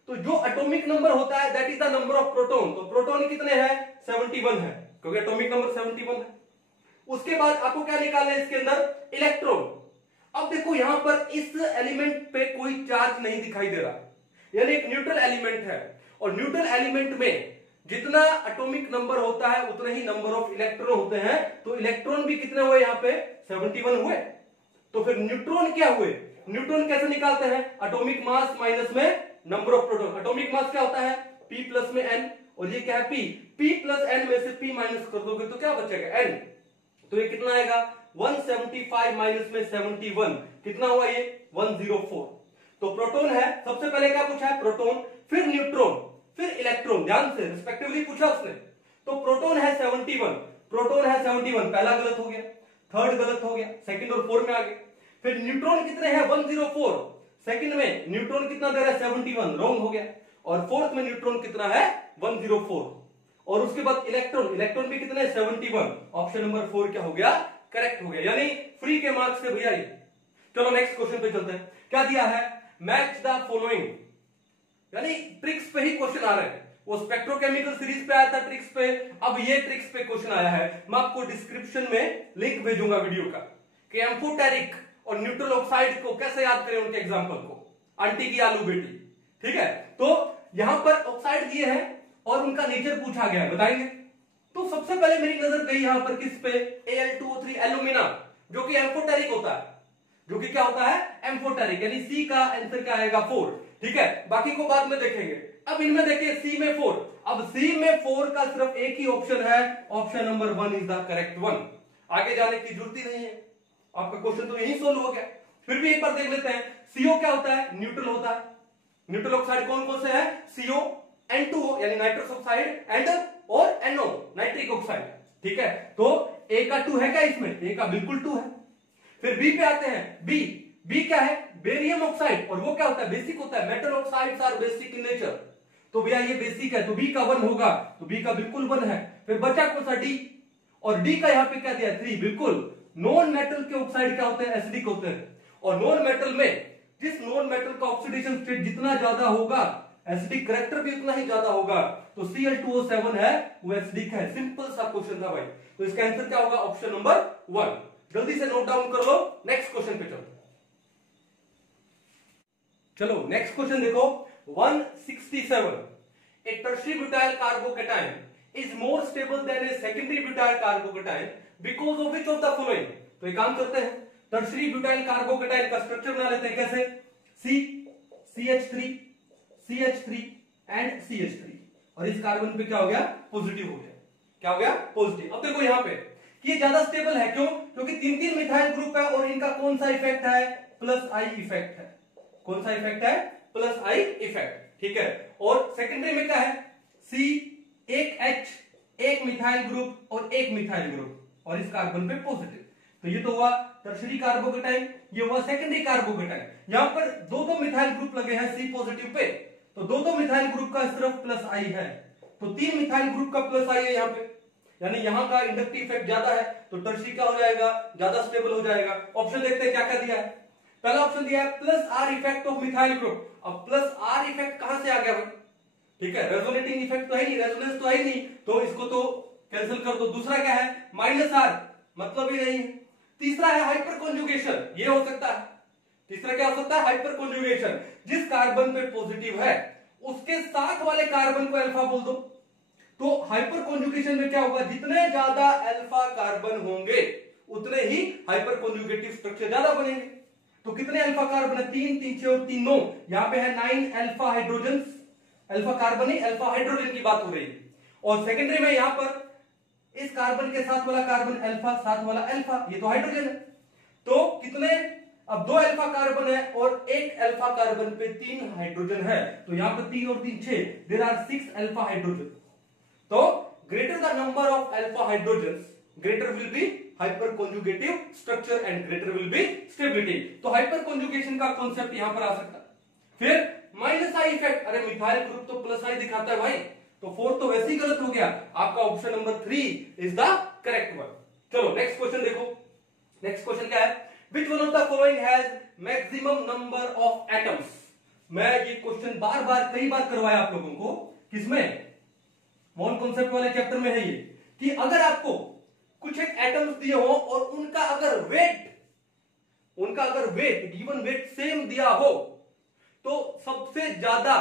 तो जो एटॉमिक नंबर होता है that is the number of proton, तो प्रोटॉन कितने हैं, 71 है, क्योंकि एटॉमिक नंबर 71 है। उसके बाद आपको क्या निकालना है, इसके अंदर इलेक्ट्रॉन। अब देखो यहां पर इस एलिमेंट पे कोई चार्ज नहीं दिखाई दे रहा, यानी एक न्यूट्रल एलिमेंट है, और न्यूट्रल एलिमेंट में जितना एटॉमिक नंबर होता है उतने ही नंबर ऑफ इलेक्ट्रॉन होते हैं। तो इलेक्ट्रॉन भी कितने हुए, यहां पे 71 हुए। तो फिर न्यूट्रॉन क्या हुए, न्यूट्रॉन कैसे निकालते हैं? एटॉमिक मास माइनस में number of proton. Atomic mass क्या होता है? p प्लस में n, और ये क्या है? p प्लस n में से p माइनस कर दोगे तो क्या बचेगा? n। तो ये कितना आएगा? 175 माइनस में 71 कितना हुआ? ये 104। तो प्रोटॉन है, सबसे पहले क्या पूछा है? प्रोटॉन, फिर न्यूट्रॉन, फिर इलेक्ट्रॉन, ध्यान से रिस्पेक्टिवली पूछा उसने। तो प्रोटॉन है 71, प्रोटॉन है 71, पहला गलत हो गया, थर्ड गलत हो गया, सेकंड और फोर्थ में आ गए। फिर न्यूट्रॉन कितने हैं? 104, सेकंड में न्यूट्रॉन कितना दे रहा है? 71, रॉन्ग हो गया। और फोर्थ में न्यूट्रॉन कितना है? 104। और उसके बाद इलेक्ट्रॉन, इलेक्ट्रॉन भी कितना है? 71। ऑप्शन नंबर 4 क्या हो गया? करेक्ट हो गया, यानी फ्री के मार्क्स से भैया ये। चलो नेक्स्ट क्वेश्चन पे चलते हैं। क्या दिया है? मैच द फॉलोइंग, यानी ट्रिक्स पे ही क्वेश्चन आ रहे हैं। वो स्पेक्ट्रोकेमिकल सीरीज पे आया था ट्रिक्स पे, अब ये ट्रिक्स पे क्वेश्चन आया है। मैं आपको डिस्क्रिप्शन में लिंक भेजूंगा वीडियो का कि एम्फोटेरिक और न्यूट्रल ऑक्साइड को कैसे याद करें, उनके एग्जांपल को, आंटी की आलू बेटी। ठीक है, तो यहां पर ऑक्साइड दिए हैं और उनका नेचर पूछा गया है, बताएंगे। तो सबसे पहले मेरी नजर गई यहां पर किस पे? Al2O3 एल्यूमिना, जो कि एम्फोटेरिक होता है, जो कि क्या होता है? एम्फोटेरिक, यानी सी का आंसर क्या आएगा? 4। ठीक है, बाकी को बाद में देखेंगे। अब इनमें देखिए सी में 4, अब सी में 4 का सिर्फ एक ही ऑप्शन है, option number 1 is the correct one. आगे जाने की जरूरत ही नहीं है, आपका क्वेश्चन तो यही सोल्व हो गया। फिर भी एक बार देख लेते हैं, सीओ क्या होता है? न्यूट्रल होता है। न्यूट्रल ऑक्साइड कौन कौन से है? सीओ, N2O यानी नाइट्रस ऑक्साइड, एंड और NO नाइट्रिक ऑक्साइड। ठीक है, तो A का 2 है क्या इसमें? A का बिल्कुल 2 है। फिर B पे आते हैं, B क्या है? बेरियम ऑक्साइड, और वो क्या होता है? बेसिक होता है। Metal oxides are basic in nature, तो भैया ये बेसिक है, तो B का 1 होगा, तो B का बिल्कुल 1 है। फिर बचा कौन सा? D, और D का यहाँ पे क्या दिया? 3, बिल्कुल। नॉन मेटल के ऑक्साइड क्या होते हैं? एसिडिक होते हैं, और नॉन मेटल में जिस नॉन मेटल का ऑक्सीडेशन स्टेट जितना ज्यादा होगा, एसिडिक कैरेक्टर भी उतना ही ज्यादा होगा। तो Cl2O7 है, वो एसिडिक है। सिंपल सा क्वेश्चन था भाई, तो इसका आंसर क्या होगा? Option number 1। जल्दी से नोट डाउन कर लो, नेक्स्ट क्वेश्चन पे चलो। चलो नेक्स्ट क्वेश्चन देखो, 167। A tertiary butyl carbocation is more stable than a secondary butyl carbocation because of which of the following. तो एक काम करते हैं, टर्शियरी ब्यूटाइल कार्बोकैटायन का स्ट्रक्चर बना लेते हैं। कैसे? C, CH3, CH3 and CH3, और इस कार्बन पे क्या हो गया? पॉजिटिव हो गया। क्या हो गया? पॉजिटिव। अब देखो यहां पे कि ये ज्यादा स्टेबल है, क्यों? क्योंकि 3 मिथाइल ग्रुप है, और इनका कौन सा इफेक्ट है? प्लस आई इफेक्ट है। कौन सा इफेक्ट है? Plus I effect. ठीक है, और सेकेंडरी में क्या है? C, एक H, एक मिथाइल ग्रुप और एक मिथाइल ग्रुप, और इस कार्बन पे पॉजिटिव। तो ये तो हुआ टर्शियरी कार्बोकैटायन, ये हुआ सेकेंडरी कार्बोकैटायन। यहां पर दो मिथाइल ग्रुप लगे हैं C पॉजिटिव पे, तो दो मिथाइल ग्रुप का सिर्फ प्लस आई है, तो 3 मिथाइल ग्रुप का प्लस आई है यहां पे, यानी यहां का इंडक्टिव इफेक्ट ज्यादा है, तो टर्शियरी क्या हो जाएगा? ज्यादा स्टेबल हो जाएगा। ऑप्शन देखते हैं क्या क्या दिया है। पहला ऑप्शन दिया है plus are effect of methyl group. अब प्लस आर इफेक्ट कहां से आ गया भाई? ठीक है, रेजोनेटिंग इफेक्ट तो है नहीं, रेजोनेंस तो है ही नहीं, तो इसको तो कैंसिल कर दो। दूसरा क्या है? माइनस आर, मतलब ही नहीं है। तीसरा है हाइपर कॉन्जुगेशन, ये हो सकता है। तीसरा क्या हो सकता है? हाइपर कॉन्जुगेशन, जिस कार्बन पे पॉजिटिव है उसके साथ वाले कार्बन को अल्फा बोल दो। तो हाइपर कॉन्जुगेशन में क्या होगा? जितने ज्यादा अल्फा कार्बन होंगे उतने ही हाइपर कॉन्जुगेटिव स्ट्रक्चर ज्यादा बनेंगे। तो कितने अल्फा कार्बन है? 3, 3, 6 और 3, 9। यहां पे है 9 अल्फा हाइड्रोजन, अल्फा कार्बन ही अल्फा हाइड्रोजन की बात हो रही है। और सेकेंडरी में यहां पर इस कार्बन के साथ वाला कार्बन अल्फा, साथ वाला अल्फा, ये तो हाइड्रोजन है। तो कितने? अब 2 अल्फा कार्बन है और एक अल्फा कार्बन पे 3 हाइड्रोजन है, तो यहां पर 3 और 3 6, देयर आर 6 अल्फा हाइड्रोजन। तो greater the number of alpha hydrogen, greater will be hyper conjugative structure and greater will be stability. तो हाइपर कॉन्जुगेशन का कॉन्सेप्ट यहां पर आ सकता है। फिर माइनस आई इफेक्ट, अरे मिथाइल ग्रुप तो प्लस आई दिखाता है भाई, तो 4 तो वैसे ही गलत हो गया। आपका option number 3 is the correct one. चलो नेक्स्ट क्वेश्चन देखो। नेक्स्ट क्वेश्चन क्या है? Which one of the following has maximum number of atoms? मैं ये क्वेश्चन बार बार कई बार करवाया आप लोगों को, किसमें? मोल कॉन्सेप्ट वाले चैप्टर में है ये, कि अगर आपको कुछ एक एटम्स दिए हो और उनका अगर वेट गिवन वेट सेम दिया हो, तो सबसे ज्यादा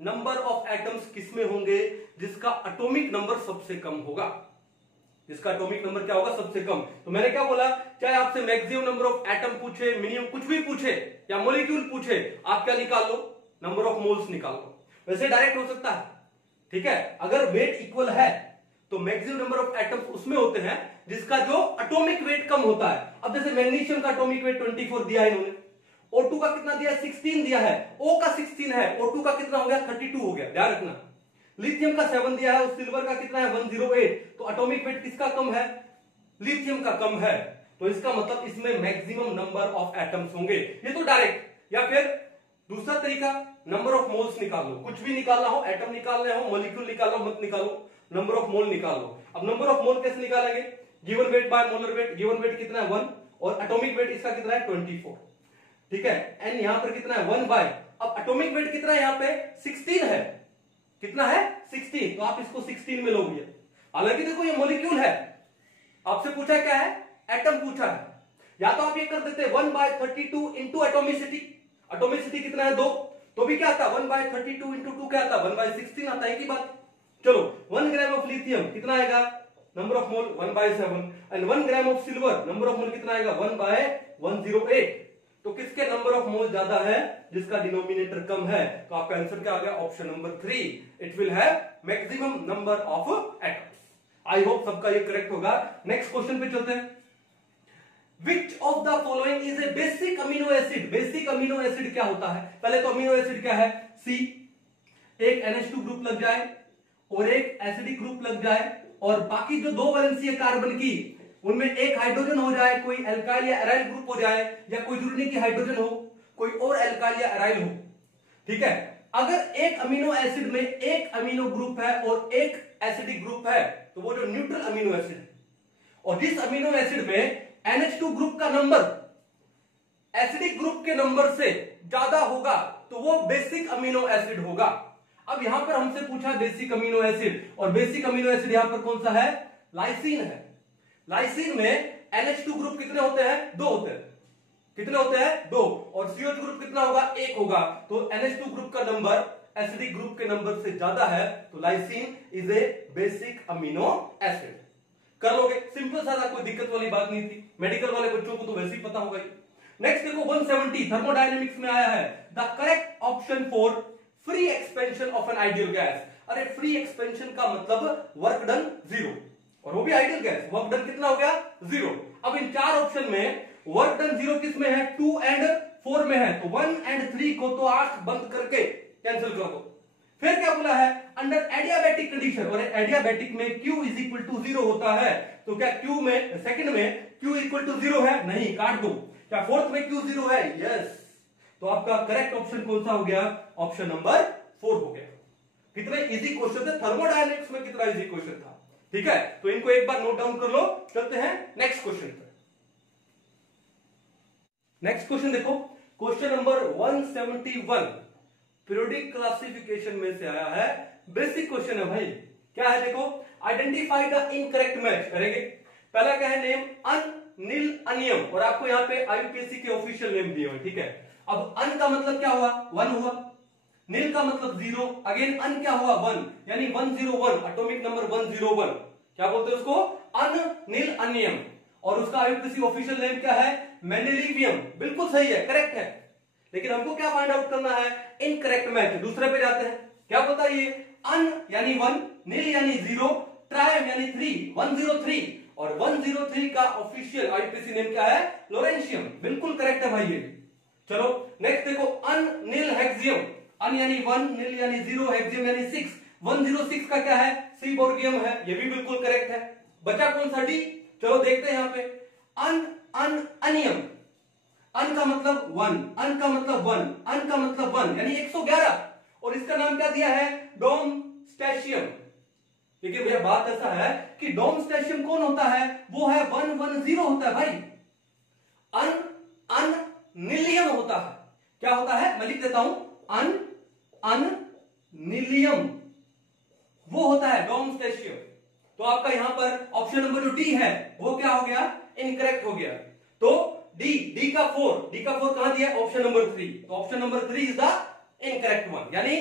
नंबर ऑफ एटम्स किसमें होंगे? जिसका एटॉमिक नंबर सबसे कम होगा। जिसका एटॉमिक नंबर क्या होगा, सबसे कम। तो मैंने क्या बोला, चाहे आपसे मैक्सिमम नंबर ऑफ एटम पूछे, मिनिमम कुछ भी पूछे या मॉलिक्यूल पूछे, आप क्या निकाल लो, नंबर ऑफ मोल्स निकाल लो। वैसे डायरेक्ट हो सकता है, ठीक है। अगर वेट इक्वल है तो मैक्सिमम नंबर ऑफ एटम्स उसमें होते हैं जिसका जो एटॉमिक वेट कम होता है। अब जैसे मैग्नीशियम का एटॉमिक वेट 24 दिया है इन्होंने, O2 का कितना दिया है, 16 दिया है, O का 16 है, O2 का कितना हो गया, 32 हो गया, ध्यान रखना। लिथियम का 7 दिया है, सिल्वर का कितना है, 108। तो एटॉमिक वेट किसका कम है, लिथियम का कम है। तो इसका मतलब इसमें मैक्सिमम नंबर ऑफ एटम्स होंगे। ये तो डायरेक्ट। या फिर दूसरा तरीका, नंबर ऑफ मोल्स निकाल लो, कुछ भी निकालना हो, एटम निकालना हो, मॉलिक्यूल निकालना हो, मत निकालो, नंबर ऑफ मोल निकाल लो। अब नंबर ऑफ मोल कैसे निकालेंगे, given weight by molar weight. Given weight कितना है 1 और एटॉमिक वेट इसका कितना है 24, ठीक है। एंड यहां पर कितना है 1 बाय, अब एटॉमिक वेट कितना है यहाँ पे 16 है, कितना है 16, तो आप इसको 16 में लोगे। हालांकि देखो ये मॉलिक्यूल है, आपसे पूछा क्या है, एटम पूछा है। या तो आप ये कर देते 1/32 इंटू एटोमिसिटी, एटोमिसिटी कितना है 2, तो भी क्या आता 1/32 इंटू 2 क्या आता 1/16 आता है, की बात। चलो 1 ग्राम ऑफ लिथियम कितना आएगा, number of mole 1/7 and 1 gram of silver number of mole कितना आएगा 1/108। तो किसके नंबर ऑफ मोल ज्यादा है, जिसका डिनोमिनेटर कम है। तो आपका आंसर क्या आ गया, option number 3, it will have maximum number of atoms. I hope सबका ये करेक्ट होगा। नेक्स्ट क्वेश्चन पे चलते हैं। Which of the following is a basic amino acid? Basic amino acid क्या होता है, पहले तो अमीनो एसिड क्या है, C, एक NH2 ग्रुप लग जाए और एक एसिडिक ग्रुप लग जाए और बाकी जो 2 वैलेंसी है कार्बन की उनमें एक हाइड्रोजन हो जाए, कोई एल्काइल या एराइल ग्रुप हो जाए, या कोई जरूरी नहीं कि हाइड्रोजन हो, कोई और एल्काइल या एराइल हो, ठीक है। अगर एक अमीनो एसिड में एक अमीनो ग्रुप है और एक एसिडिक ग्रुप है तो वो जो न्यूट्रल अमीनो एसिड है, और जिस अमीनो एसिड में NH2 ग्रुप का नंबर एसिडिक ग्रुप के नंबर से ज्यादा होगा तो वो बेसिक अमीनो एसिड होगा। अब यहां पर हमसे पूछा बेसिक अमीनो एसिड, और बेसिक अमीनो एसिड यहां पर कौन सा है, लाइसिन है। लाइसिन में NH2 ग्रुप कितने होते हैं, 2 होते हैं, कितने होते हैं 2, और CH ग्रुप कितना होगा 1 होगा। तो NH2 ग्रुप का नंबर एसिडिक ग्रुप के नंबर से ज्यादा है, तो lysine is a basic amino acid. कर लोगे, सिंपल सारा, कोई दिक्कत वाली बात नहीं थी, मेडिकल वाले बच्चों को तो वैसे ही पता होगा ही। नेक्स्ट देखो 170 थर्मोडायनेमिक्स में आया है, the correct option for free expansion of an ideal gas. अरे फ्री एक्सपेंशन का मतलब वर्क डन 0, और वो भी आइडियल गैस, वर्क डन कितना हो गया 0। अब इन 4 ऑप्शन में वर्क डन 0 किस में है, 2 एंड 4 में है, तो 1 एंड 3 को तो आंख बंद करके कैंसिल कर दो। फिर क्या बोला है, अंडर एडियाबैटिक कंडीशन, और एडियाबैटिक में Q इज इक्वल टू 0 होता है, तो क्या Q में सेकंड में Q इक्वल टू 0 है, नहीं, काट दो। क्या फोर्थ में Q 0 है, यस। तो आपका करेक्ट ऑप्शन कौन सा हो गया, ऑप्शन नंबर 4 हो गया। कितने इजी क्वेश्चन थे, थर्मोडायनेमिक्स में कितना इजी क्वेश्चन था, ठीक है। तो इनको एक बार नोट डाउन कर लो, चलते हैं नेक्स्ट क्वेश्चन पर। नेक्स्ट क्वेश्चन देखो, क्वेश्चन नंबर 171 पीरियोडिक क्लासिफिकेशन में से आया है, बेसिक क्वेश्चन है भाई। क्या है देखो, आइडेंटिफाई द इनकरेक्ट मैच करेंगे। पहला क्या है, नेम अन, नील, अनियम, और आपको यहाँ पे IUPAC के ऑफिशियल नेम दिए हुए, ठीक है। अब अन का मतलब क्या हुआ, 1 हुआ, नील का मतलब 0, अगेन अन क्या हुआ 1, यानी 101, एटॉमिक नंबर 101, क्या बोलते हैं उसको, अन, नील, अनियम। और उसका IUPAC ऑफिशियल नेम क्या है, मेंडेलिवियम। बिल्कुल सही है, करेक्ट है, लेकिन हमको क्या फाइंड आउट करना है, इनकरेक्ट मैच। दूसरे पे जाते हैं, क्या बोलता है ये, अन यानी 1, नील यानी 0, ट्रायम यानी 3, 103, और 103 का ऑफिशियल IUPAC नेम क्या है, लोरेंशियम। बिल्कुल करेक्ट है भाई ये। चलो नेक्स्ट देखो, अन, नील, हेक्सियम। अन यानी 1, नील यानी 0, हेक्सियम यानी 6, 106 का क्या है, सीबोर्गियम है, ये भी बिल्कुल करेक्ट है। बचा कौन सा, डी। चलो देखते हैं यहाँ पे, अन, अन, अनियम। अन का मतलब 1, अन का मतलब 1, अन का मतलब 1 यानी 111, और इसका नाम क्या दिया है, डोम स्टैशियम। लेकिन भैया बात ऐसा है कि डोम स्टैशियम कौन होता है, वो है 110 होता है भाई। अन, अन, नीलियम होता है, क्या होता है, मैं लिख देता हूं, अन, अन, नीलियम, वो होता है डोम स्टैशियम। तो आपका यहां पर ऑप्शन नंबर जो डी है वो क्या हो गया, इनकरेक्ट हो गया। तो डी का 4 कहां दिया, ऑप्शन नंबर 3, तो option number 3 is the incorrect one. यानी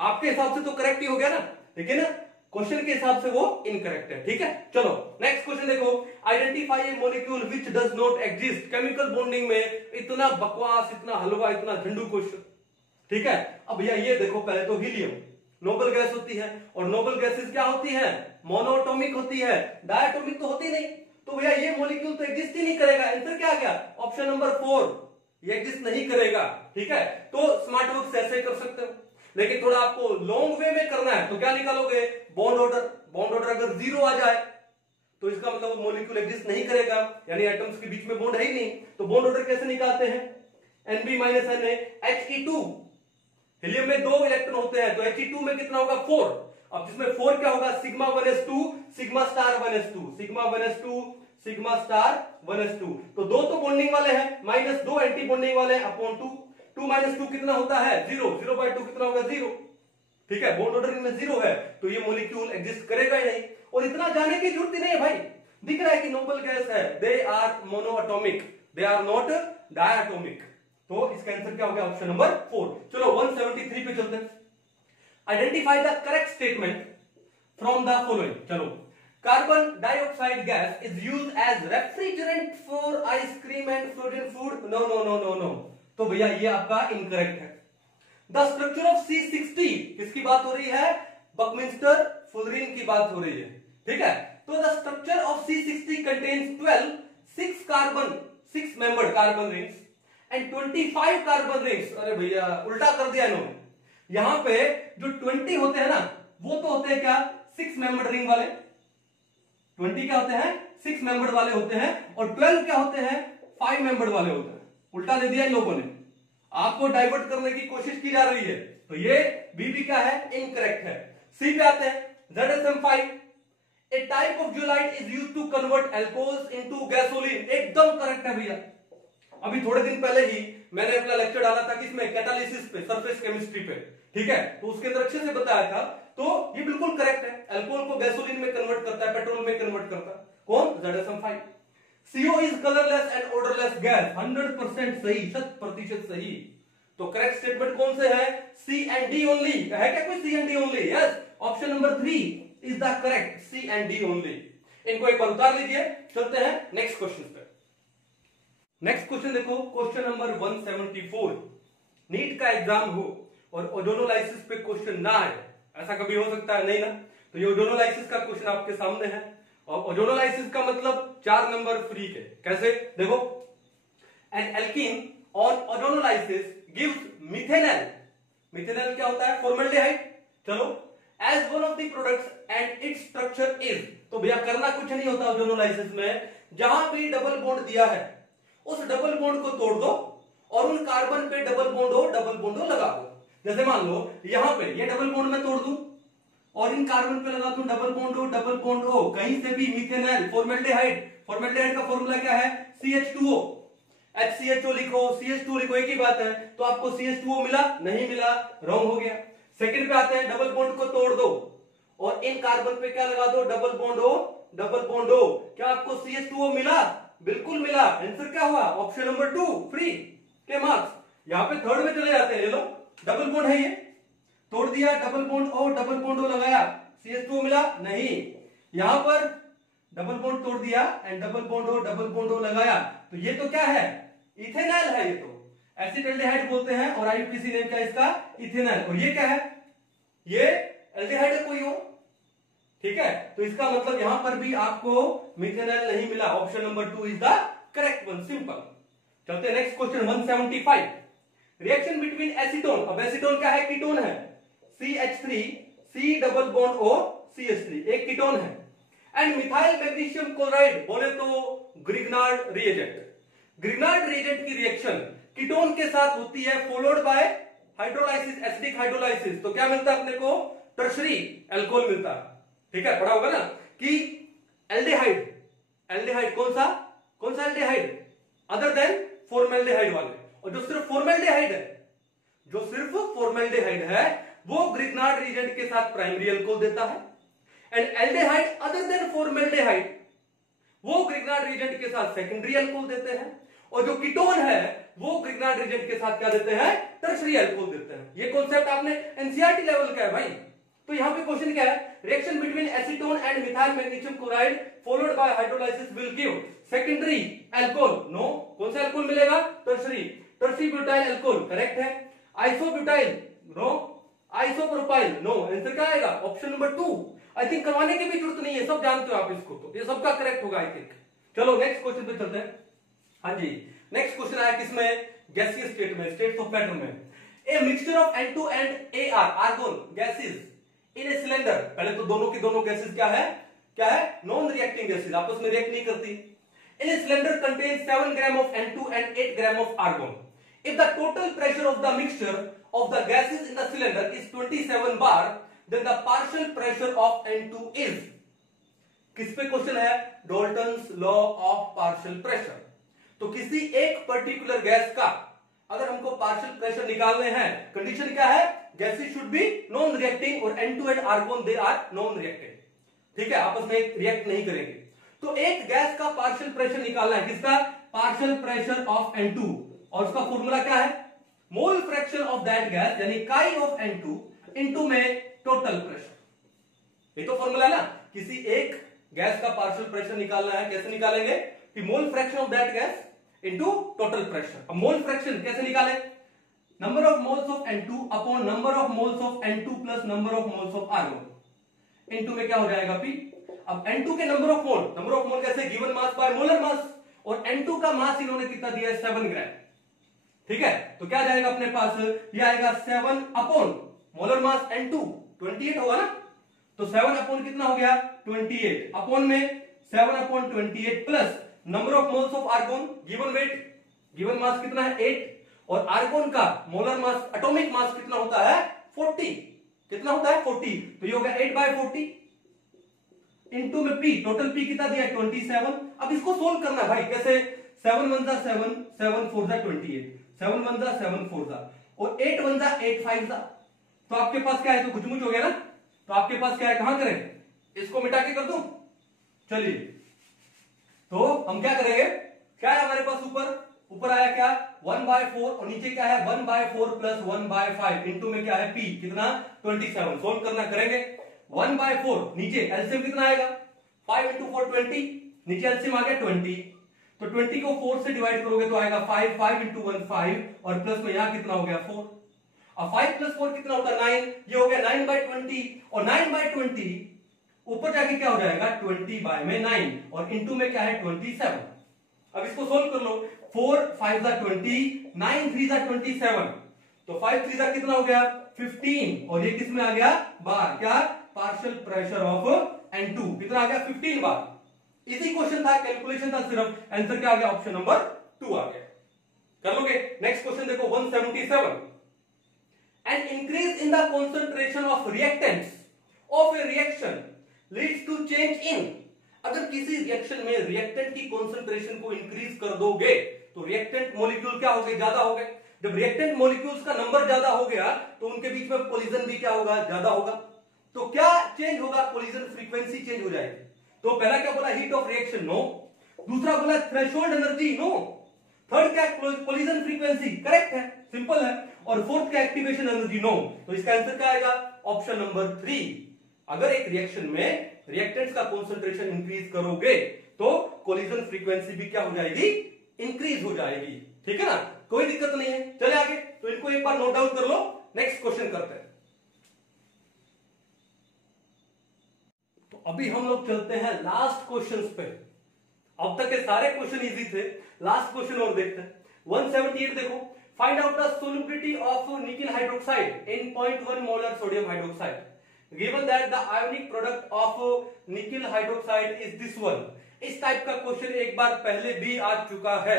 आपके हिसाब से तो करेक्ट ही हो गया ना, लेकिन क्वेश्चन के हिसाब से वो इनकरेक्ट है। ठीक है, चलो नेक्स्ट क्वेश्चन देखो, identify A molecule which does not exist. Chemical bonding में इतना बकवास, इतना हलवा, इतना झंडू क्वेश्चन। ठीक है, अब भैया ये देखो, पहले तो हीलियम नोबल गैस होती है, और नोबल गैसेस क्या होती है, मोनोएटॉमिक होती है, डायटोमिक तो होती नहीं। तो भैया ये मॉलिक्यूल तो एग्जिस्ट ही नहीं करेगा। आंसर क्या आ गया, ऑप्शन नंबर 4, ये एग्जिस्ट नहीं करेगा। ठीक है, तो स्मार्ट वर्क से ऐसे कर सकते हो, लेकिन थोड़ा आपको लॉन्ग वे में करना है तो क्या निकालोगे, बॉन्ड ऑर्डर। बॉन्ड ऑर्डर अगर 0 आ जाए तो इसका मतलब वो मॉलिक्यूल एग्जिस्ट नहीं करेगा, यानी एटम्स के बीच में बॉन्ड है ही नहीं। तो बॉन्ड ऑर्डर कैसे निकालते हैं, Nb - Na He2। हीलियम में 2 इलेक्ट्रॉन होते हैं, तो He2 में कितना होगा, 4। अब जिसमें 4 क्या होगा, sigma 1s2 sigma star 1s2, sigma 1s2 sigma star 1s2। तो 2 तो बॉन्डिंग वाले हैं, -2 एंटी बॉन्डिंग वाले हैं, अपॉन 2। 2 - 2 कितना होता है, 0। 0/2 कितना होगा, 0। ठीक है, बॉन्ड ऑर्डर में 0 है, तो ये मॉलिक्यूल एग्जिस्ट करेगा ही नहीं। और इतना जाने की जरूरत ही नहीं है भाई, दिख रहा है कि नोबल गैस है, they are monoatomic, they are not diatomic. तो इसका आंसर क्या हो गया, ऑप्शन नंबर 4। चलो 173 पे चलते हैं। Identify the correct statement from the following. चलो, carbon dioxide gas is used as refrigerant for ice cream and frozen food. No no no no no, तो भैया ये आपका इनकरेक्ट है। द स्ट्रक्चर ऑफ C60, किसकी बात हो रही है, बकमिंस्टर फुलरिन की बात हो रही है। ठीक है, तो the structure of C60 contains 12 6 membered carbon rings and 25 carbon rings. अरे भैया उल्टा कर दिया इन्होंने, यहां पे जो 20 होते हैं ना, वो तो होते हैं क्या, 6 मेंबर्ड रिंग वाले। 20 क्या होते हैं, 6 मेंबर्ड वाले होते हैं, और 12 क्या होते हैं, 5 मेंबर्ड वाले होते हैं। उल्टा दे दिया इन लोगों ने, आपको डाइवर्ट करने की कोशिश की जा रही है। तो ये बी भी क्या है, इनकरेक्ट है। सी पे आते हैं, ZSM5, a type of zeolite is used to convert alcohols into gasoline. एकदम करेक्ट है भैया। अभी थोड़े दिन पहले ही मैंने अपना लेक्चर डाला था किसमें, कैटालिसिस पे, सरफेस केमिस्ट्री पे। ठीक है, तो उसके अंदर अच्छे से बताया था, तो ये बिल्कुल करेक्ट है। अल्कोहल को गैसोलीन में कन्वर्ट करता है, पेट्रोल में कन्वर्ट करता है, कौन, ZSM5। CO is colourless and odourless gas, 100% सही, 100% सही। तो करेक्ट स्टेटमेंट कौन से है, C and D ओनली। है क्या कोई C and D only, yes, option number 3 is the correct, C and D only. इनको एक बार उतार लीजिए, चलते हैं नेक्स्ट क्वेश्चन पे। नेक्स्ट क्वेश्चन देखो, क्वेश्चन नंबर 174। नीट का एग्जाम हो और ओजोनोलाइसिस पे क्वेश्चन ना आए, ऐसा कभी हो सकता है, नहीं ना। तो ये ओजोनोलाइसिस का क्वेश्चन आपके सामने है, और ओजोनोलाइसिस का मतलब 4 नंबर फ्री के। कैसे, देखो, an alkene on ozonolysis gives methanol. Methanol क्या होता है, फॉर्मल्डिहाइड। चलो, as one of the products and its structure is. तो भैया करना कुछ नहीं होता ओजोनोलाइसिस में, जहां भी डबल बॉन्ड दिया है उस डबल बॉन्ड को तोड़ दो, और उन कार्बन पे डबल बॉन्ड हो लगा दो। जैसे मान लो यहां पे ये डबल बॉन्ड मैं तोड़ दूं, और इन कार्बन पे लगा दूं डबल बॉन्ड हो, कहीं से भी मिथेनॉल, फॉर्मल्डिहाइड। फॉर्मल्डिहाइड का फॉर्मूला क्या है, CH2O। HCHO लिखो, CH2 लिखो, एक ही बात है। तो आपको CH2O मिला, नहीं मिला, रॉन्ग हो गया। सेकंड पे आते हैं, डबल बॉन्ड को तोड़ दो और इन कार्बन पे क्या लगा दो, डबल बॉन्ड हो। क्या आपको CH2O मिला, बिल्कुल मिला। आंसर क्या हुआ, ऑप्शन नंबर 2 फ्री के मार्क्स। यहां पे थर्ड में चले जाते हैं, ये लो डबल बॉन्ड है, ये तोड़ दिया, डबल बॉन्ड O लगाया, CH2O मिला, नहीं। यहां पर डबल बॉन्ड तोड़ दिया एंड डबल बॉन्ड O लगाया, तो ये तो क्या है, इथेनॉल है। ये तो एसिटाल्डिहाइड बोलते हैं, और आईयूपीएसी नेम क्या है इसका, इथेनॉल। और ये क्या है, ये एल्डिहाइड है कोई और। ठीक है, तो इसका मतलब यहां पर भी आपको मिथेनॉल नहीं मिला, option number 2 is the correct one, simple. चलते हैं next question 175। Reaction between acetone, अब एसीटोन क्या है, कीटोन है, CH3 C double bond O CH3, एक कीटोन है, एंड मिथाइल मैग्नीशियम क्लोराइड, बोले तो ग्रिग्नार्ड रिएजेंट। ग्रिग्नार्ड रिएजेंट की रिएक्शन कीटोन के साथ होती है, followed by hydrolysis, acidic hydrolysis. तो क्या मिलता है अपने को, टर्शरी अल्कोहल मिलता है। ठीक है, पढ़ा होगा ना कि एल्डिहाइड कौन सा एल्डिहाइड, अदर देन फॉर्मल्डिहाइड वाले। और जो सिर्फ फॉर्मल्डिहाइड है वो ग्रिग्नार्ड रिएजेंट के साथ प्राइमरी अल्कोहल देता है, and aldehyde other than formaldehyde वो ग्रिग्नार्ड रिएजेंट के साथ सेकेंडरी अल्कोहल देते हैं, और जो कीटोन है वो ग्रिग्नार्ड रिएजेंट के साथ क्या देते हैं, टर्शरी अल्कोहल देते हैं। ये कॉन्सेप्ट आपने एनसीईआरटी लेवल का है भाई, तो यहाँ पे क्वेश्चन क्या है, reaction between acetone and methyl magnesium chloride followed by hydrolysis will give secondary alcohol. No, कौन सा अल्कोहल मिलेगा, tertiary, tertiary butyl alcohol, correct है। Isobutyl, no. Isopropyl, no. Answer क्या आएगा, ऑप्शन नंबर 2। आई थिंक करवाने की भी जरूरत नहीं है, सब जानते हो आप इसको, तो ये सबका करेक्ट होगा आई थिंक। चलो नेक्स्ट क्वेश्चन पे चलते हैं। हाँ जी, नेक्स्ट क्वेश्चन आया किसमें, गैसीय स्टेट में, स्टेट्स ऑफ मैटर में। A mixture of N2 and AR argon gases in a cylinder. पहले तो दोनों की दोनों गैसेस क्या है, नॉन रिएक्टिंग गैसेस, आपस में रिएक्ट नहीं करती। In a cylinder contains 7 gram of N2 and 8 gram of argon. If the total pressure of the mixture of the gases in the cylinder is 27 bar, then the partial pressure of N2 is. किस पे question है, Dalton's law of partial pressure. तो किसी एक particular gas का अगर हमको partial pressure निकालने हैं, कंडीशन क्या है, gases should be non reacting और N2 and argon they are non reacting, ठीक है, आपस में रिएक्ट नहीं करेंगे। तो एक गैस का पार्शियल प्रेशर निकालना है, किसका, पार्शियल प्रेशर ऑफ N2, और उसका फॉर्मूला क्या है, mole fraction of that gas यानी काई ऑफ N2 इनटू में टोटल प्रेशर। ये तो फॉर्मूला है ना, किसी एक गैस का पार्शियल प्रेशर निकालना है, कैसे निकालेंगे, कि mole fraction of that gas into total pressure. अब मोल फ्रैक्शन कैसे निकालें, number of moles of N2 upon number of moles of N2 plus number of moles of argon into में क्या हो जाएगा P। अब N2 के नंबर ऑफ मोल कैसे, given mass by molar mass, और N2 का मास इन्होंने कितना दिया है, 7 ग्राम, ठीक है। तो क्या जाएगा अपने पास, ये आएगा 7 अपॉन मोलर मास N2 28 होगा ना, तो 7 अपॉन कितना हो गया 28, अपॉन में 7 upon 28 plus number of moles of argon, given weight, given mass कितना है 8, और आर्गोन का मोलर मास, एटॉमिक मास कितना होता है 40, कितना होता है 40, तो ये हो गया 8/40 इनटू में P, टोटल P कितना दिया है 27। अब इसको सोल्व करना है भाई, कैसे, 7 1 जा 7, 7 4 जा 28, 7 1 जा 7 4 जा, और 8 1 जा 8 5 जा, तो आपके पास क्या है, तो गुजमुज हो गया ना, तो आपके पास क्या है, कहां करें, इसको मिटा के कर दूं, चलिए, तो हम क्या करेंगे, क्या है हमारे पास, ऊपर आया क्या 1/4, और नीचे क्या है 1/4 प्लस 1/5 इनटू में क्या है P, कितना 27। सोल्व करना करेंगे, 1/4 नीचे एलसीएम कितना आएगा, 5 × 4 20, नीचे एलसीएम आ गया 20, तो 20 को 4 से डिवाइड करोगे तो आएगा 5, 5 × 1 5, और प्लस में यहां कितना हो गया 4। अब 5 + 4 कितना होता है 9, ये हो गया 9/20, और 9/20 ऊपर जाके क्या हो जाएगा 20/9, और इनटू में क्या है 27। अब इसको सोल्व कर लो, 4 5 = 20, 9 3 = 27, तो 5 3 = कितना हो गया 15, और ये किस में आ गया बार, क्या, पार्शियल प्रेशर ऑफ N2 कितना आ गया 15 बार। इसी क्वेश्चन था, कैलकुलेशन था सिर्फ, आंसर क्या आ गया, ऑप्शन नंबर 2 आ गया। कर लोगे, नेक्स्ट क्वेश्चन देखो 177। An increase in the concentration of reactants of a reaction leads to change in। अगर किसी रिएक्शन में रिएक्टेंट की कॉन्सेंट्रेशन को इंक्रीज कर दोगे तो रिएक्टेंट मॉलिक्यूल क्या हो गए, ज्यादा हो गए। जब रिएक्टेंट मॉलिक्यूल्स का नंबर ज्यादा हो गया तो उनके बीच में कोलिजन भी क्या होगा, ज्यादा होगा। तो क्या चेंज होगा, कोलिजन फ्रीक्वेंसी चेंज हो जाएगी। तो पहला क्या बोला, हीट ऑफ रिएक्शन, नो। दूसरा बोला थ्रेशोल्ड एनर्जी, नो। थर्ड क्या, कोलिजन फ्रीक्वेंसी, करेक्ट है, सिंपल है। और फोर्थ क्या, एक्टिवेशन एनर्जी, नो। तो इसका आंसर क्या आएगा, ऑप्शन नंबर 3। अगर एक रिएक्शन में रिएक्टेंट्स का कंसंट्रेशन इंक्रीज करोगे तो कोलिजन फ्रीक्वेंसी भी क्या हो जाएगी, इंक्रीज हो जाएगी, ठीक है ना, कोई दिक्कत नहीं है। चले आगे, तो इनको एक बार नोट डाउन कर लो, नेक्स्ट क्वेश्चन करते हैं। तो अभी हम लोग चलते हैं लास्ट क्वेश्चंस पे। अब तक के सारे क्वेश्चन इजी थे, लास्ट क्वेश्चन और देखते हैं। 178 देखो, find out the solubility of nickel hydroxide in 0.1 molar sodium hydroxide given that the ionic product of nickel hydroxide is this one। इस टाइप का क्वेश्चन एक बार पहले भी आ चुका है,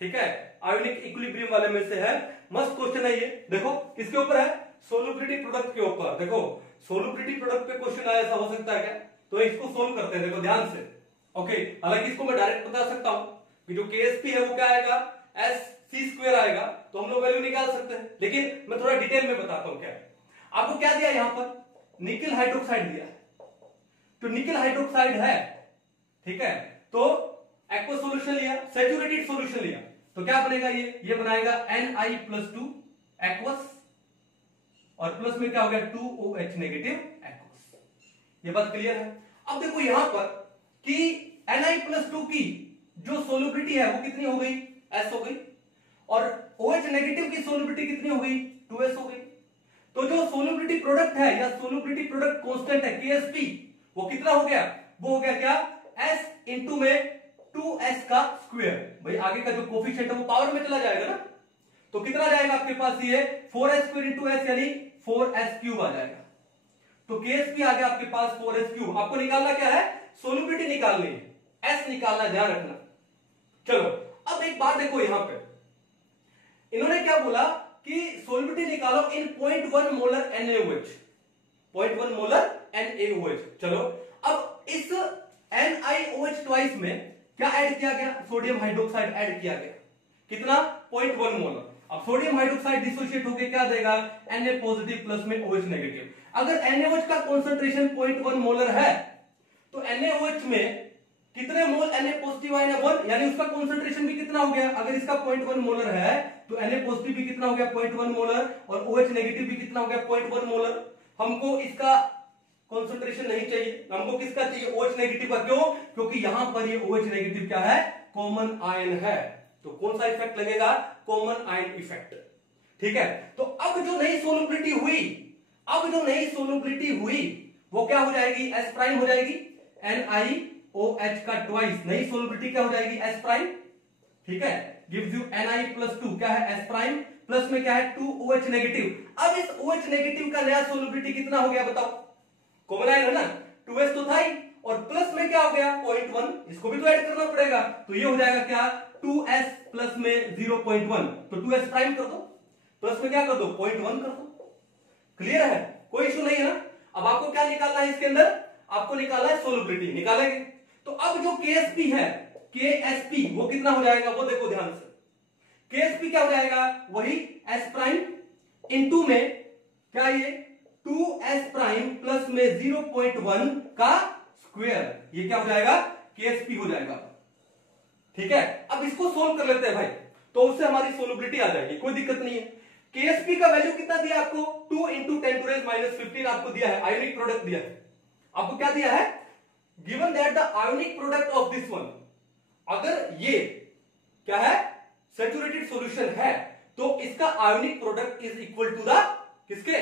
ठीक है, आयोनिक इक्विलिब्रियम वाले में से है, मस्त क्वेश्चन है ये। देखो किसके ऊपर है, सोल्युबिलिटी प्रोडक्ट के ऊपर। देखो सोल्युबिलिटी प्रोडक्ट पे क्वेश्चन आया, ऐसा हो सकता है क्या, तो इसको सोल्व करते हैं, देखो ध्यान से। ओके, हालांकि इसको मैं डायरेक्ट बता सकता हूं कि जो KSP है वो क्या आएगा, SC² आएगा, तो हम लोग वैल्यू निकाल सकते हैं, लेकिन मैं थोड़ा डिटेल में बताता हूं। क्या आपको क्या दिया यहां पर, निकेल हाइड्रोक्साइड दिया है, तो निकेल हाइड्रोक्साइड है, ठीक है, तो एक्वस सॉल्यूशन लिया, सैचुरेटेड सॉल्यूशन लिया, तो क्या बनेगा, ये बनाएगा Ni+2 एक्वस, और प्लस में क्या हो गया 2OH नेगेटिव एक्वस। ये बात क्लियर है। अब देखो यहां पर कि Na+2 की जो सोल्युबिलिटी है वो कितनी हो गई, S हो गई, और OH नेगेटिव की सोल्युबिलिटी कितनी हो गई, 2S हो गई। तो जो सोल्युबिलिटी प्रोडक्ट है या सोल्युबिलिटी प्रोडक्ट कांस्टेंट है KSP, वो कितना हो गया, वो हो गया क्या, S इंटू में 2S का स्क्वायर। भाई आगे का जो कोफिशिएंट है वो पावर में चला जाएगा ना, तो कितना जाएगा आपके पास, ये 4S स्क्वायर इंटू S यानी 4S क्यूब आ जाएगा। तो KSP आ गया आपके पास 4S क्यूब। आपको निकालना क्या है, सोल्युबिलिटी निकालनी है, S निकालना, ध्यान रखना। चलो अब एक बात देखो, यहां पे इन्होंने क्या बोला कि सोल्युबिलिटी निकालो इन 0.1 मोलर NaOH, 0.1 मोलर NaOH। चलो अब इस NiOH ट्वाइस में क्या ऐड किया गया, सोडियम हाइड्रोक्साइड ऐड किया गया, कितना, 0.1 मोलर। अब सोडियम हाइड्रोक्साइड डिसोशिएट होकर क्या देगा, Na पॉजिटिव प्लस में OH नेगेटिव। अगर NaOH का कंसंट्रेशन 0.1 मोलर है तो NaOH में कितने मोल Na पॉजिटिव आए, 1, यानी उसका कंसंट्रेशन भी कितना हो गया। अगर इसका 0.1 मोलर है तो Na पॉजिटिव भी कितना हो गया, 0.1 मोलर, और OH नेगेटिव भी कितना हो गया, 0.1 मोलर। हमको इसका कंसंट्रेशन नहीं चाहिए, हमको किसका चाहिए, OH नेगेटिव का। क्यों, क्योंकि यहां पर ये OH नेगेटिव क्या है, कॉमन आयन है। तो कौन सा इफेक्ट लगेगा, कॉमन आयन इफेक्ट। ठीक है, तो अब जो नई सोल्युबिलिटी हुई, अब जो नई सोल्युबिलिटी हुई वो क्या हो जाएगी, S प्राइम हो जाएगी, NiOH का ट्वाइस, नई सोल्युबिलिटी क्या हो जाएगी, S प्राइम। ठीक है, गिव्स यू Ni+2, क्या है, S प्राइम, प्लस में क्या है 2OH नेगेटिव। अब इस OH नेगेटिव का नया सोल्युबिलिटी कितना हो गया बताओ, कॉमन आयन है ना, 2S तो था ही, और प्लस में क्या हो गया 0.1, इसको भी तो ऐड करना पड़ेगा। तो ये हो जाएगा क्या, 2S प्लस में 0.1, तो 2S प्राइम कर दो, प्लस में क्या कर दो 0.1 कर दो। क्लियर है, कोई इशू नहीं है ना। अब आपको क्या निकालना है इसके अंदर, आपको निकालना है सोल्युबिलिटी, निकालेंगे। तो अब जो KSP है, KSP वो कितना हो जाएगा, वो देखो ध्यान से, KSP क्या हो जाएगा, वही S प्राइम इंटू में क्या, ये 2S प्राइम प्लस में 0.1 का स्क्वायर, ये क्या हो जाएगा, KSP हो जाएगा। ठीक है, अब इसको सोल्व कर लेते हैं भाई, तो उससे हमारी सोल्युबिलिटी आ जाएगी, कोई दिक्कत नहीं है। KSP का वैल्यू कितना दिया आपको, 2 × 10⁻15 आपको दिया है, आयोनिक प्रोडक्ट दिया है। आपको क्या दिया है, given that the ionic product of this one, अगर ये क्या है, सैचुरेटेड सॉल्यूशन है, तो इसका ionic product is equal to the किसके,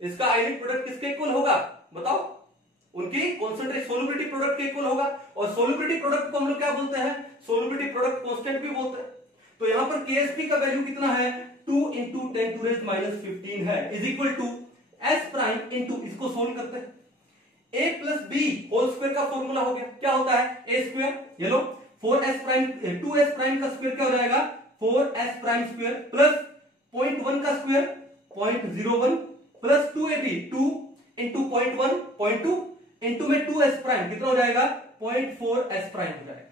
इसका आयोनिक प्रोडक्ट किसके इक्वल होगा बताओ, उनकी कॉन्सेंट्रेट सोल्युबिलिटी प्रोडक्ट के इक्वल होगा। और सोल्युबिलिटी प्रोडक्ट को हम लोग क्या बोलते हैं, सोल्युबिलिटी प्रोडक्ट कांस्टेंट भी बोलते हैं। तो यहां पर KSP का वैल्यू कितना है, 2 × 10⁻15 है, is equal to S prime into, इसको सोल्व करते हैं, A + B होल स्क्वायर का फॉर्मूला हो गया, क्या होता है, A स्क्वायर, ये लो 4S प्राइम, 2S प्राइम का स्क्वायर क्या हो जाएगा, 4S प्राइम स्क्वायर, प्लस 0.1 का स्क्वायर 0.01, प्लस 2AB 2 × 0.1 0.2 इंटू में 2S प्राइम कितना हो जाएगा, 0.4S प्राइम हो जाएगा।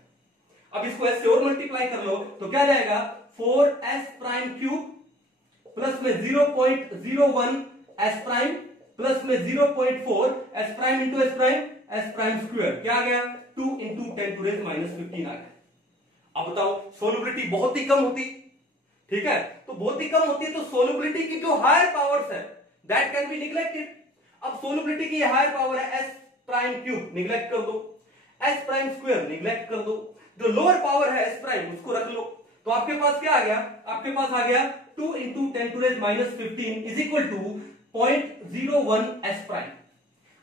अब इसको S से और मल्टीप्लाई कर लो तो क्या जाएगा, 4S प्राइम क्यूब प्लस में 0.01 S प्राइम प्लस में 0.4 S prime into S prime square, क्या आ गया, 2 × 10⁻15 आ गया। अब बताओ, सोल्युबिलिटी बहुत ही कम होती, ठीक है, तो बहुत ही कम होती है, तो सोल्युबिलिटी की जो हायर पावर्स है दैट कैन बी निग्लेक्टेड। अब सोल्युबिलिटी की हायर पावर है S प्राइम क्यूब, निग्लेक्ट कर दो, S प्राइम स्क्वायर निग्लेक्ट कर दो, जो लोअर पावर है S प्राइम उसको रख लो। तो आपके पास क्या आ गया, आपके पास आ गया 2 × 10⁻15 is equal to 0.01 S prime.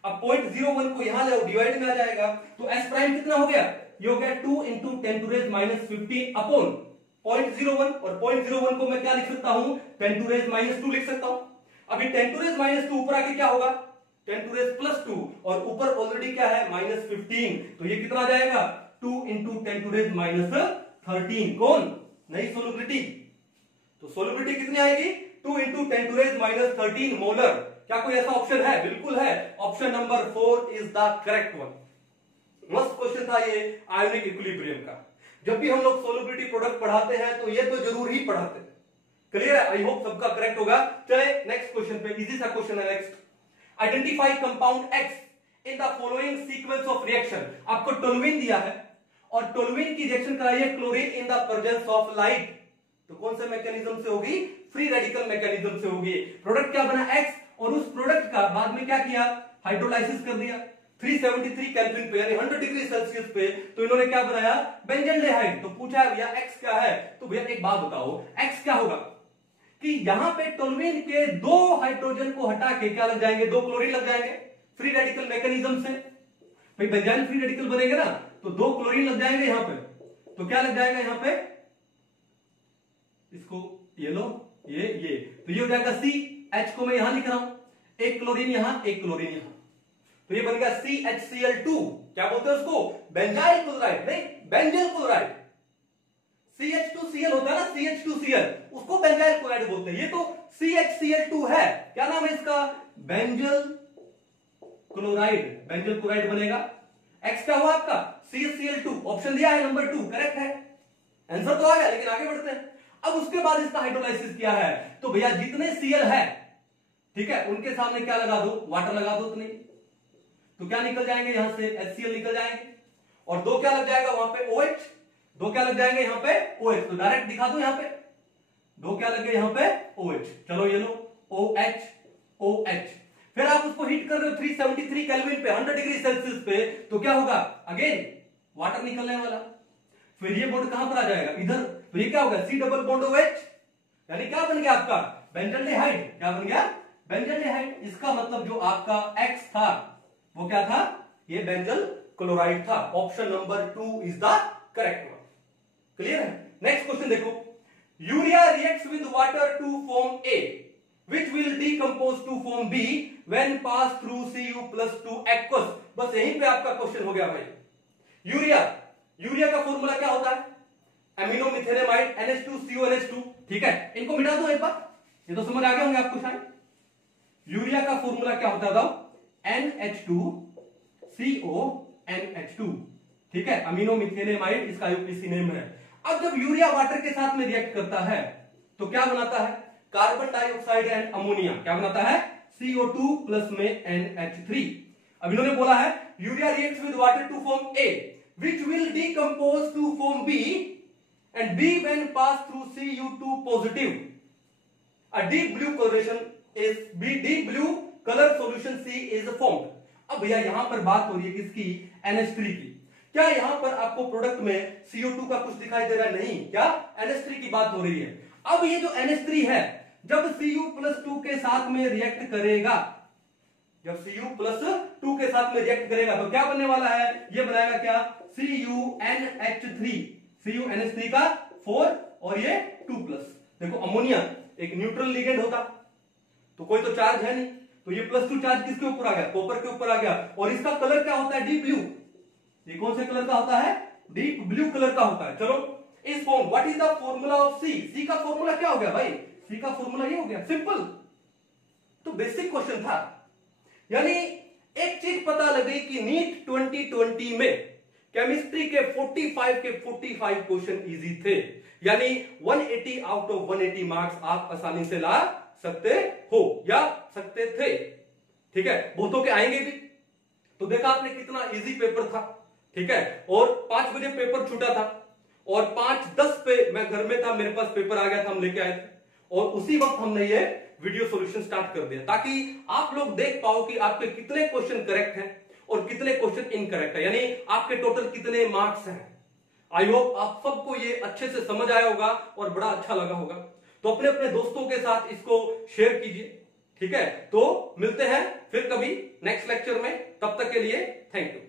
अब 0.01 को यहां ले डिवाइड में आ जाएगा, तो S प्राइम कितना हो गया, ये हो गया 2 × 10⁻15 अपॉन 0.01, और 0.01 को मैं क्या लिख सकता हूं, 10⁻2 लिख सकता हूं। अभी 10⁻2 ऊपर आके क्या होगा, 10⁻2, और ऊपर ऑलरेडी क्या है -15, तो ये कितना आ जाएगा, 2 × 10⁻13। कौन, नई सोल्युबिलिटी। तो सोल्युबिलिटी कितनी आएगी, 2 × 10⁻13 मोलर। क्या कोई ऐसा ऑप्शन है, बिल्कुल है, option number 4 is the correct one. मस्त क्वेश्चन था ये आयोनिक इक्विलिब्रियम का। जब भी हम लोग सोल्युबिलिटी प्रोडक्ट पढ़ाते हैं तो ये तो जरूर ही पढ़ाते हैं। क्लियर है, आई होप सबका करेक्ट होगा। चले नेक्स्ट क्वेश्चन पे, इजी सा क्वेश्चन है next. Identify compound X in the following sequence of reaction. आपको टोलुइन दिया है और टोलुइन की रिएक्शन कराइए chlorine in the presence of light. तो कौन से मैकेनिज्म से होगी? फ्री रेडिकल मैकेनिज्म से होगी। प्रोडक्ट क्या बना? X, और उस प्रोडक्ट का बाद में क्या किया? हाइड्रोलाइसिस कर दिया 373 केल्विन पे, यानी 100 डिग्री सेल्सियस पे। तो इन्होंने क्या बनाया? बेंजल्डेहाइड। तो पूछा है भैया X क्या है? तो भैया एक बात बताओ, X क्या होगा कि यहां पे टोल्यूइन के 2 हाइड्रोजन को हटा के क्या लग जाएंगे? 2 क्लोरीन लग जाएंगे फ्री रेडिकल मैकेनिज्म से। भाई बेंजाइल फ्री रेडिकल बनेंगे ना, तो 2 क्लोरीन लग जाएंगे यहां पे। तो क्या लग जाएगा यहां पे? इसको ये लो, ये तो ये हो जाएगा CH को मैं यहां लिख रहा हूं, एक क्लोरीन यहां, एक क्लोरीन यहां, तो ये बन गया CHCl2। क्या बोलते हैं उसको? बेंजाइल क्लोराइड, नहीं बेंजल क्लोराइड। CH2Cl होता है ना, CH2Cl, उसको बेंजाइल क्लोराइड बोलते हैं। ये तो CHCl2 है, क्या नाम है इसका? बेंजल क्लोराइड, बेंजल क्लोराइड बनेगा। X क्या हुआ आपका? CHCl2, ऑप्शन दिया है नंबर 2, करेक्ट है। आंसर तो आ गया, लेकिन आगे बढ़ते हैं। अब उसके बाद इसका हाइड्रोलाइसिस किया है, तो भैया जितने Cl है, ठीक है, उनके सामने क्या लगा दो? वाटर लगा दो उतनी, तो क्या निकल जाएंगे यहां से? HCl निकल जाएंगे, और 2 क्या लग जाएगा वहां पे? OH, 2 क्या लग जाएंगे यहां पे? OH, तो डायरेक्ट दिखा दो यहां पे 2 क्या लग गए यहां पे? OH। चलो ये लो, OH, OH। फिर आप उसको हीट कर रहे हो 373 केल्विन पे, 100 डिग्री सेल्सियस पे, तो क्या होगा? अगेन वाटर निकलने वाला। फिर ये बॉन्ड कहां पर आ जाएगा? इधर। तो ये क्या होगा? C डबल बॉन्ड OH, यानी क्या बन गया आपका? बेंजल्डेहाइड। क्या बन गया? बेंजल्डेहाइड। इसका मतलब जो आपका X था वो क्या था? ये बेंजल क्लोराइड था। Option number 2 is the correct one. Clear है? नेक्स्ट क्वेश्चन देखो, urea reacts with water to form A which will decompose to form B when pass through Cu+2 aqueous। बस यहीं पे आपका क्वेश्चन हो गया भाई। यूरिया का फॉर्मूला क्या होता है? एमिनो मिथेनेमाइड NH2CONH2, ठीक है, इनको मिटा दो एक बार, ये तो समझ आ गए होंगे आपको शायद। यूरिया का फॉर्मूला क्या होता था? NH2CONH2, ठीक है, अमीनो मिथेनेमाइड इसका यूपीसी नेम है। अब जब यूरिया वाटर के साथ में रिएक्ट करता है तो क्या बनाता है? Carbon dioxide and ammonia. क्या बनाता है? CO2 प्लस में NH3। अब इन्होंने बोला है urea reacts with water to form A which will decompose to form B and B when pass through Cu2 positive। A deep blue coloration is deep blue color solution C is formed। अब भैया यहां पर बात हो रही है किसकी? NH3 की। क्या यहां पर आपको प्रोडक्ट में CO2 का कुछ दिखाई दे रहा है? नहीं। क्या? NH3 की बात हो रही है। अब ये जो NH3 है, जब Cu+2 के साथ में रिएक्ट करेगा, जब Cu+2 के साथ में रिएक्ट करेगा तो क्या बनने वाला है? ये बनाएगा क्या? CuNH3, CuNH3 का 4 और ये 2+। देखो अमोनिया एक न्यूट्रल लिगेंड होता, तो कोई तो चार्ज है नहीं, तो ये +2 चार्ज किसके ऊपर आ गया? कॉपर के ऊपर आ गया। और इसका कलर क्या होता है? Deep blue. ये कौन से कलर का होता है? डीप ब्लू कलर का होता है। चलो इस form, what is the formula of C? C का फॉर्मूला क्या हो गया भाई? C का फॉर्मूला ये हो गया, सिंपल। तो बेसिक क्वेश्चन था, यानी एक चीज पता लगी कि नीट 2020 में केमिस्ट्री के 45 क्वेश्चन इजी थे, यानी 180 आउट ऑफ 180 मार्क्स आप आसानी से ला सकते हो या सकते थे, ठीक है। बहुतों के आएंगे भी। तो देखा आपने कितना इजी पेपर था, ठीक है। और 5 बजे पेपर छूटा था और 5:10 पे मैं घर में था, मेरे पास पेपर आ गया था, हम लेके आए थे और उसी वक्त हमने ये वीडियो सॉल्यूशन स्टार्ट कर दिया ताकि आप लोग देख पाओ कि आपके कितने क्वेश्चन करेक्ट हैं और कितने क्वेश्चन इनकरेक्ट है, यानी आपके टोटल कितने मार्क्स हैं। आई होप आप सबको ये अच्छे से समझ आया होगा और बड़ा अच्छा लगा होगा। तो अपने अपने दोस्तों के साथ इसको शेयर कीजिए, ठीक है। तो मिलते हैं फिर कभी नेक्स्ट लेक्चर में, तब तक के लिए थैंक यू।